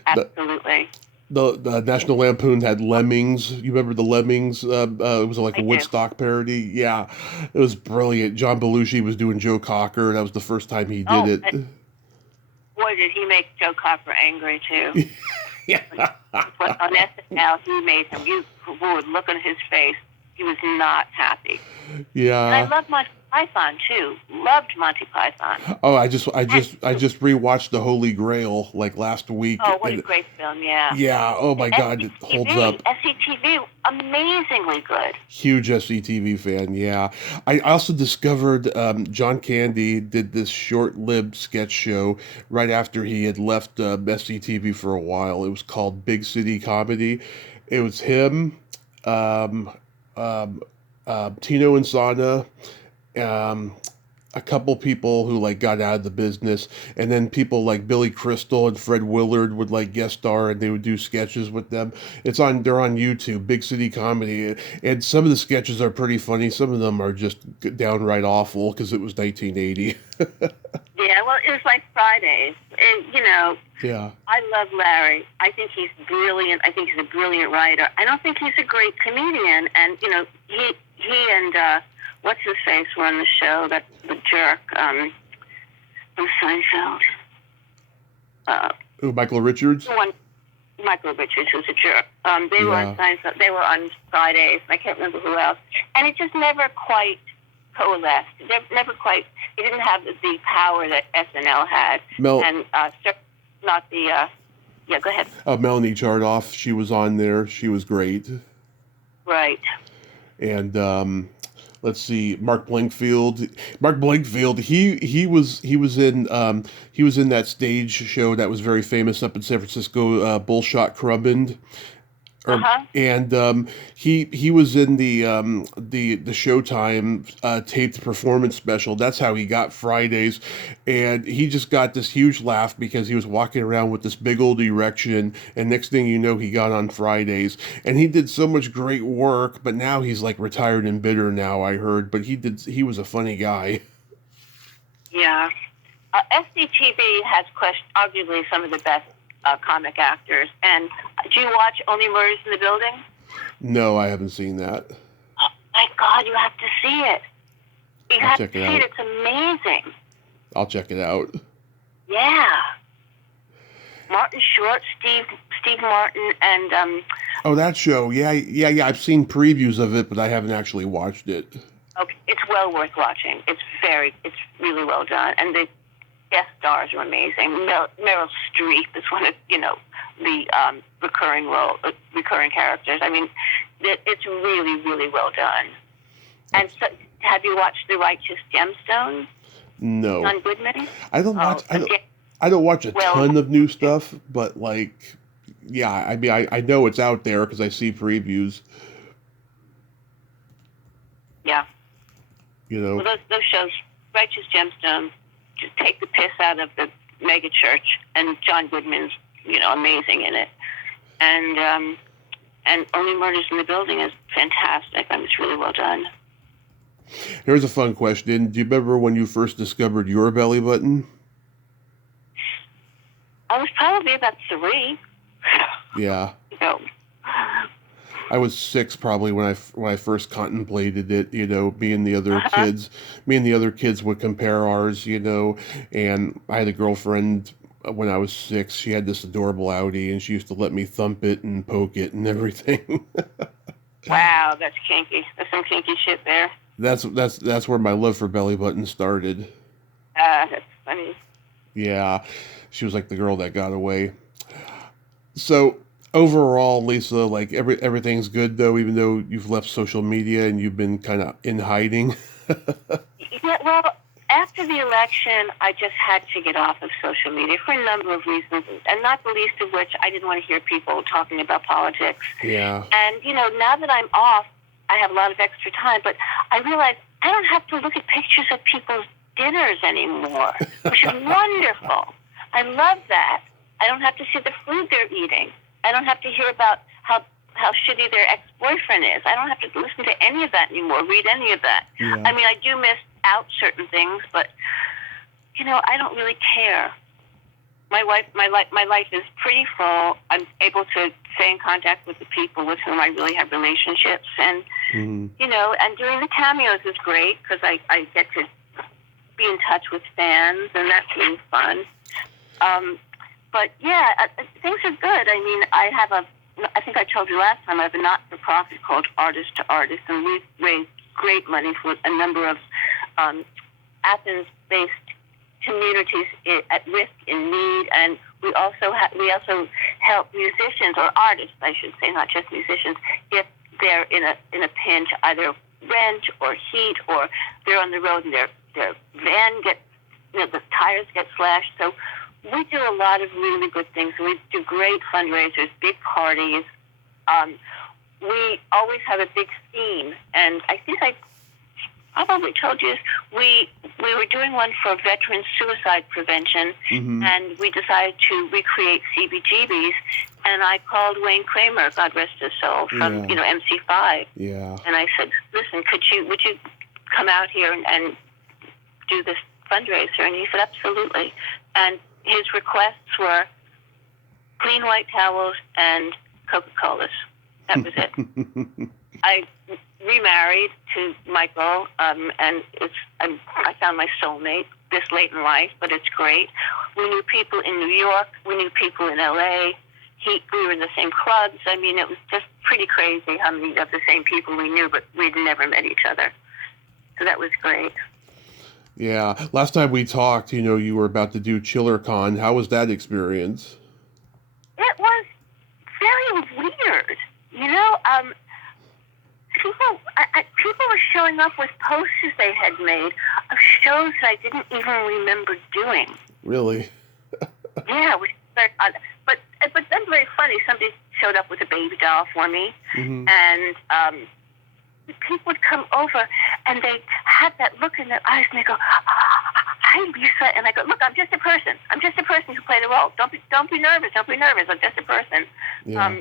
absolutely. The National Lampoon had Lemmings. You remember the Lemmings? It was like I a do. Woodstock parody. Yeah, it was brilliant. John Belushi was doing Joe Cocker. That was the first time he did Oh, it. boy, did he make Joe Cocker angry, too. Yeah. But on SNL, he made him, you would look on his face, he was not happy. Yeah. And I love Monty Python, too. Loved Monty Python. Oh, I just rewatched The Holy Grail like last week. Oh, what a great film, yeah. Yeah, oh my God, it holds up. SCTV, amazingly good. Huge SCTV fan, yeah. I also discovered John Candy did this short-lived sketch show right after he had left SCTV for a while. It was called Big City Comedy. It was him, um, Tino Insana, a couple people who like got out of the business, and then people like Billy Crystal and Fred Willard would like guest star, and they would do sketches with them. They're on YouTube, Big City Comedy, and some of the sketches are pretty funny. Some of them are just downright awful because it was 1980. Yeah, well, it was like Fridays. And, Yeah. I love Larry. I think he's brilliant. I think he's a brilliant writer. I don't think he's a great comedian. And, he and, what's his face were on the show, that the jerk, from Seinfeld. Michael Richards? Michael Richards, who's a jerk. They were on Seinfeld. They were on Fridays. I can't remember who else. And it just never quite coalesced. It didn't have the power that SNL had. And not the, yeah, go ahead. Melanie Chardoff, she was on there. She was great. Right. And, let's see, Mark Blankfield. He was in that stage show that was very famous up in San Francisco, Bullshot Crumbin. And he was in the Showtime taped performance special. That's how he got Fridays, and he just got this huge laugh because he was walking around with this big old erection, and next thing you know, he got on Fridays, and he did so much great work. But now he's like retired and bitter now, I heard. But he was a funny guy. Yeah, SCTV has arguably some of the best comic actors. And do you watch Only Murders in the Building? No, I haven't seen that. Oh, my God, you have to see it. You have to see it. It's amazing. I'll check it out. Yeah. Martin Short, Steve Martin, and... oh, that show. Yeah. I've seen previews of it, but I haven't actually watched it. Okay, it's well worth watching. It's really well done. And the guest stars are amazing. Meryl Streep is one of, the recurring characters. I mean, it's really, really well done. And so, have you watched The Righteous Gemstones? No. John Goodman? I don't watch a ton of new stuff, but like, yeah, I mean, I know it's out there because I see previews. Yeah. Well, those shows, Righteous Gemstones, just take the piss out of the mega church, and John Goodman's, amazing in it. And Only Murders in the Building is fantastic. I mean, it's really well done. Here's a fun question. Do you remember when you first discovered your belly button? I was probably about 3. Yeah. I was 6 probably when I first contemplated it, me and the other kids would compare ours, and I had a girlfriend when I was 6. She had this adorable Audi, and she used to let me thump it and poke it and everything. Wow, that's kinky. That's some kinky shit there. That's where my love for belly buttons started. That's funny. Yeah, she was like the girl that got away. So overall, Lisa, like everything's good though, even though you've left social media and you've been kind of in hiding. Yeah, well, after after the election, I just had to get off of social media for a number of reasons, and not the least of which, I didn't want to hear people talking about politics. Yeah. And, now that I'm off, I have a lot of extra time, but I realize I don't have to look at pictures of people's dinners anymore, which is wonderful. I love that. I don't have to see the food they're eating. I don't have to hear about how shitty their ex-boyfriend is. I don't have to listen to any of that anymore, read any of that. Yeah. I mean, I do miss out certain things, but, I don't really care. My life is pretty full. I'm able to stay in contact with the people with whom I really have relationships. And, and doing the cameos is great because I get to be in touch with fans, and that's really fun. But, yeah, things are good. I mean, I think I told you last time, I have a not-for-profit called Artist to Artist, and we've raised great money for a number of Athens-based communities at risk, in need, and we also help musicians, or artists, I should say, not just musicians, if they're in a pinch, either rent or heat, or they're on the road and their van gets, the tires get slashed. So we do a lot of really good things. We do great fundraisers, big parties. We always have a big theme, and I think I probably told you this. We were doing one for veteran suicide prevention, and we decided to recreate CBGBs, and I called Wayne Kramer, God rest his soul, from MC5. Yeah. And I said, listen, would you come out here and do this fundraiser? And he said, absolutely. And his requests were clean white towels and Coca-Colas. That was it. I remarried to Michael, and I found my soulmate this late in life, but it's great. We knew people in New York. We knew people in L.A. We were in the same clubs. I mean, it was just pretty crazy how many of the same people we knew, but we'd never met each other. So that was great. Yeah. Last time we talked, you were about to do ChillerCon. How was that experience? It was very weird. People were showing up with posters they had made of shows that I didn't even remember doing. Really? Yeah, but then very funny. Somebody showed up with a baby doll for me, and people would come over, and they had that look in their eyes, and they go, "Hi, Lisa," and I go, "Look, I'm just a person. I'm just a person who played a role. Don't be nervous. Don't be nervous. I'm just a person." Yeah.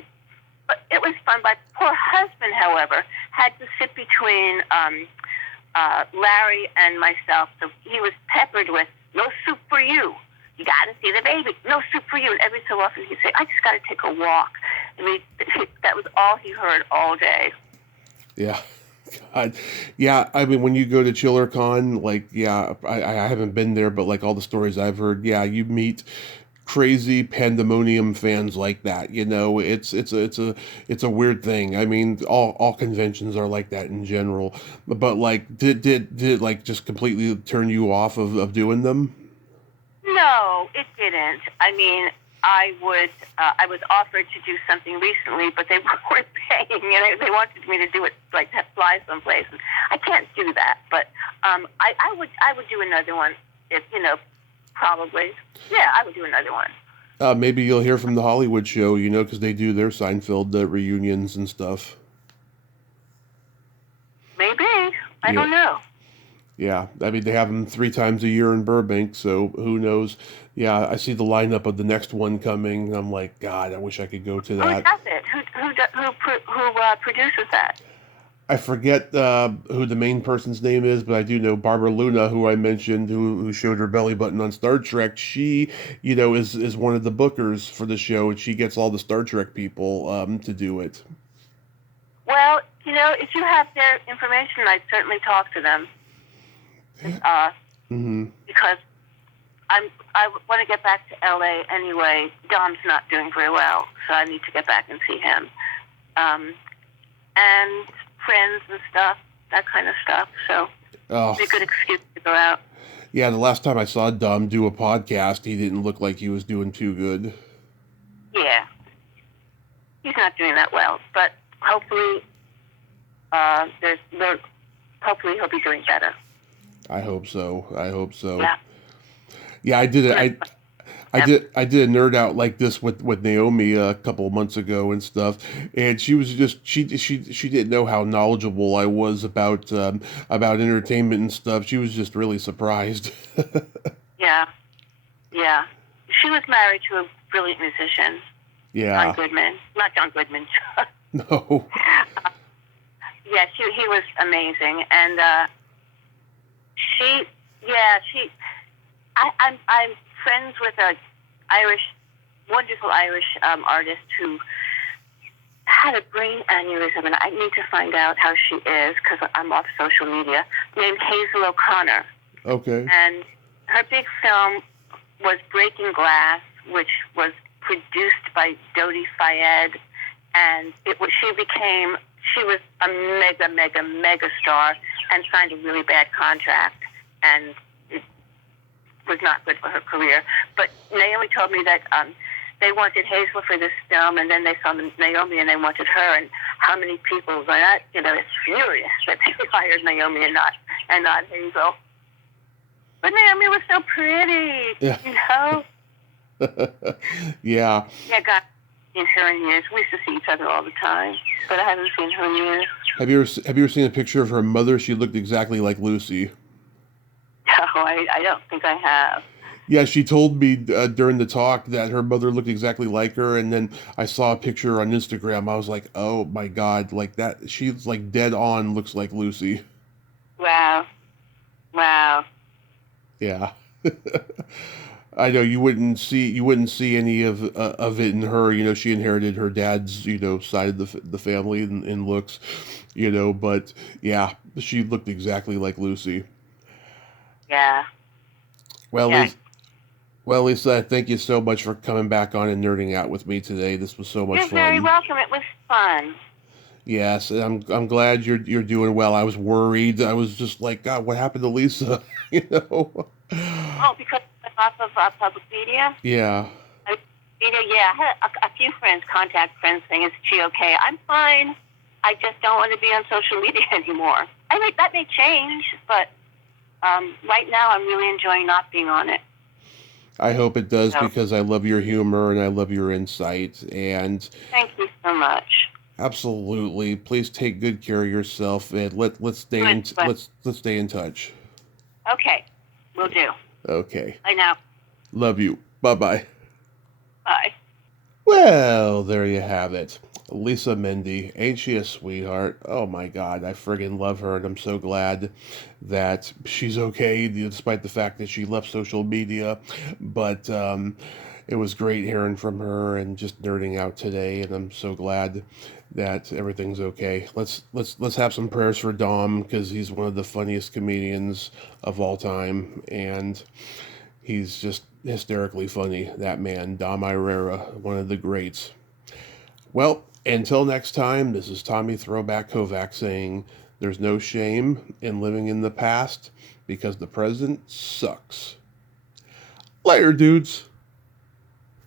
But it was fun. My poor husband, however, had to sit between Larry and myself, so he was peppered with, "No soup for you. You got to see the baby. No soup for you." And every so often he'd say, "I just got to take a walk." I mean, that was all he heard all day. Yeah. God. Yeah, I mean, when you go to ChillerCon, I haven't been there, but all the stories I've heard, you meet crazy pandemonium fans like that. It's a weird thing. I mean, all conventions are like that in general. But did just completely turn you off of doing them? No, it didn't. I mean, I was offered to do something recently, but they weren't paying, and they wanted me to do it, to fly someplace. And I can't do that, but I would do another one if, probably. Yeah, I would do another one. Maybe you'll hear from the Hollywood show, because they do their Seinfeld reunions and stuff. Maybe. I don't know. Yeah, I mean, they have them 3 times a year in Burbank, so who knows? Yeah, I see the lineup of the next one coming. I'm like, God, I wish I could go to that. Who does it? Who produces that? I forget who the main person's name is, but I do know Barbara Luna, who I mentioned, who showed her belly button on Star Trek. She, is one of the bookers for the show, and she gets all the Star Trek people to do it. Well, if you have their information, I'd certainly talk to them. Because I want to get back to LA anyway. Dom's not doing very well, so I need to get back and see him. And friends and stuff, that kind of stuff. So it's a good excuse to go out. Yeah, the last time I saw Dom do a podcast, he didn't look like he was doing too good. Yeah. He's not doing that well, but hopefully hopefully he'll be doing better. I hope so. I hope so. Yeah. Yeah, I did it. Yep. I did a nerd out like this with Naomi a couple of months ago and stuff, and she was just she didn't know how knowledgeable I was about entertainment and stuff. She was just really surprised. Yeah. Yeah. She was married to a brilliant musician, John Yeah. Goodman. Not John Goodman. No. Yeah, he was amazing, and she, yeah, she. I'm friends with a wonderful Irish artist who had a brain aneurysm, and I need to find out how she is because I'm off social media. Named Hazel O'Connor, Okay. and her big film was Breaking Glass, which was produced by Dodi Fayed, and she was a mega star and signed a really bad contract, and it was not good for her career. But Naomi told me that they wanted Hazel for this film, and then they saw Naomi and they wanted her, and how many people were not, it's furious that they hired Naomi and not Hazel. But Naomi was so pretty, Yeah. Yeah. Yeah, God, in her in years. We used to see each other all the time, but I haven't seen her in years. Have you ever seen a picture of her mother? She looked exactly like Lucy. No, I don't think I have. Yeah, she told me during the talk that her mother looked exactly like her, and then I saw a picture on Instagram. I was like, "Oh my God!" Like that, she's like dead on. Looks like Lucy. Wow. Yeah, I know you wouldn't see any of it in her. She inherited her dad's side of the family in looks, But yeah, she looked exactly like Lucy. Yeah. Well, Yeah. Well, Lisa, thank you so much for coming back on and nerding out with me today. This was so much You're fun. very welcome. It was fun. Yes, and I'm glad you're doing well. I was worried. I was just like, God, what happened to Lisa? Oh, because it's off of public media? Yeah. Yeah, I had a few friends contact friends saying, is she okay? I'm fine. I just don't want to be on social media anymore. I mean, that may change, but right now I'm really enjoying not being on it. I hope it does because I love your humor and I love your insight. And thank you so much. Absolutely. Please take good care of yourself and let's stay in touch. Okay, will do. Okay. Bye now. Love you. Bye-bye. Bye. Well, there you have it. Lisa Mende, ain't she a sweetheart? Oh my God, I friggin' love her, and I'm so glad that she's okay, despite the fact that she left social media. But it was great hearing from her and just nerding out today, and I'm so glad that everything's okay. Let's have some prayers for Dom because he's one of the funniest comedians of all time, and he's just hysterically funny, that man, Dom Irera, one of the greats. Well, until next time, this is Tommy Throwback Kovac saying there's no shame in living in the past because the present sucks. Later, dudes.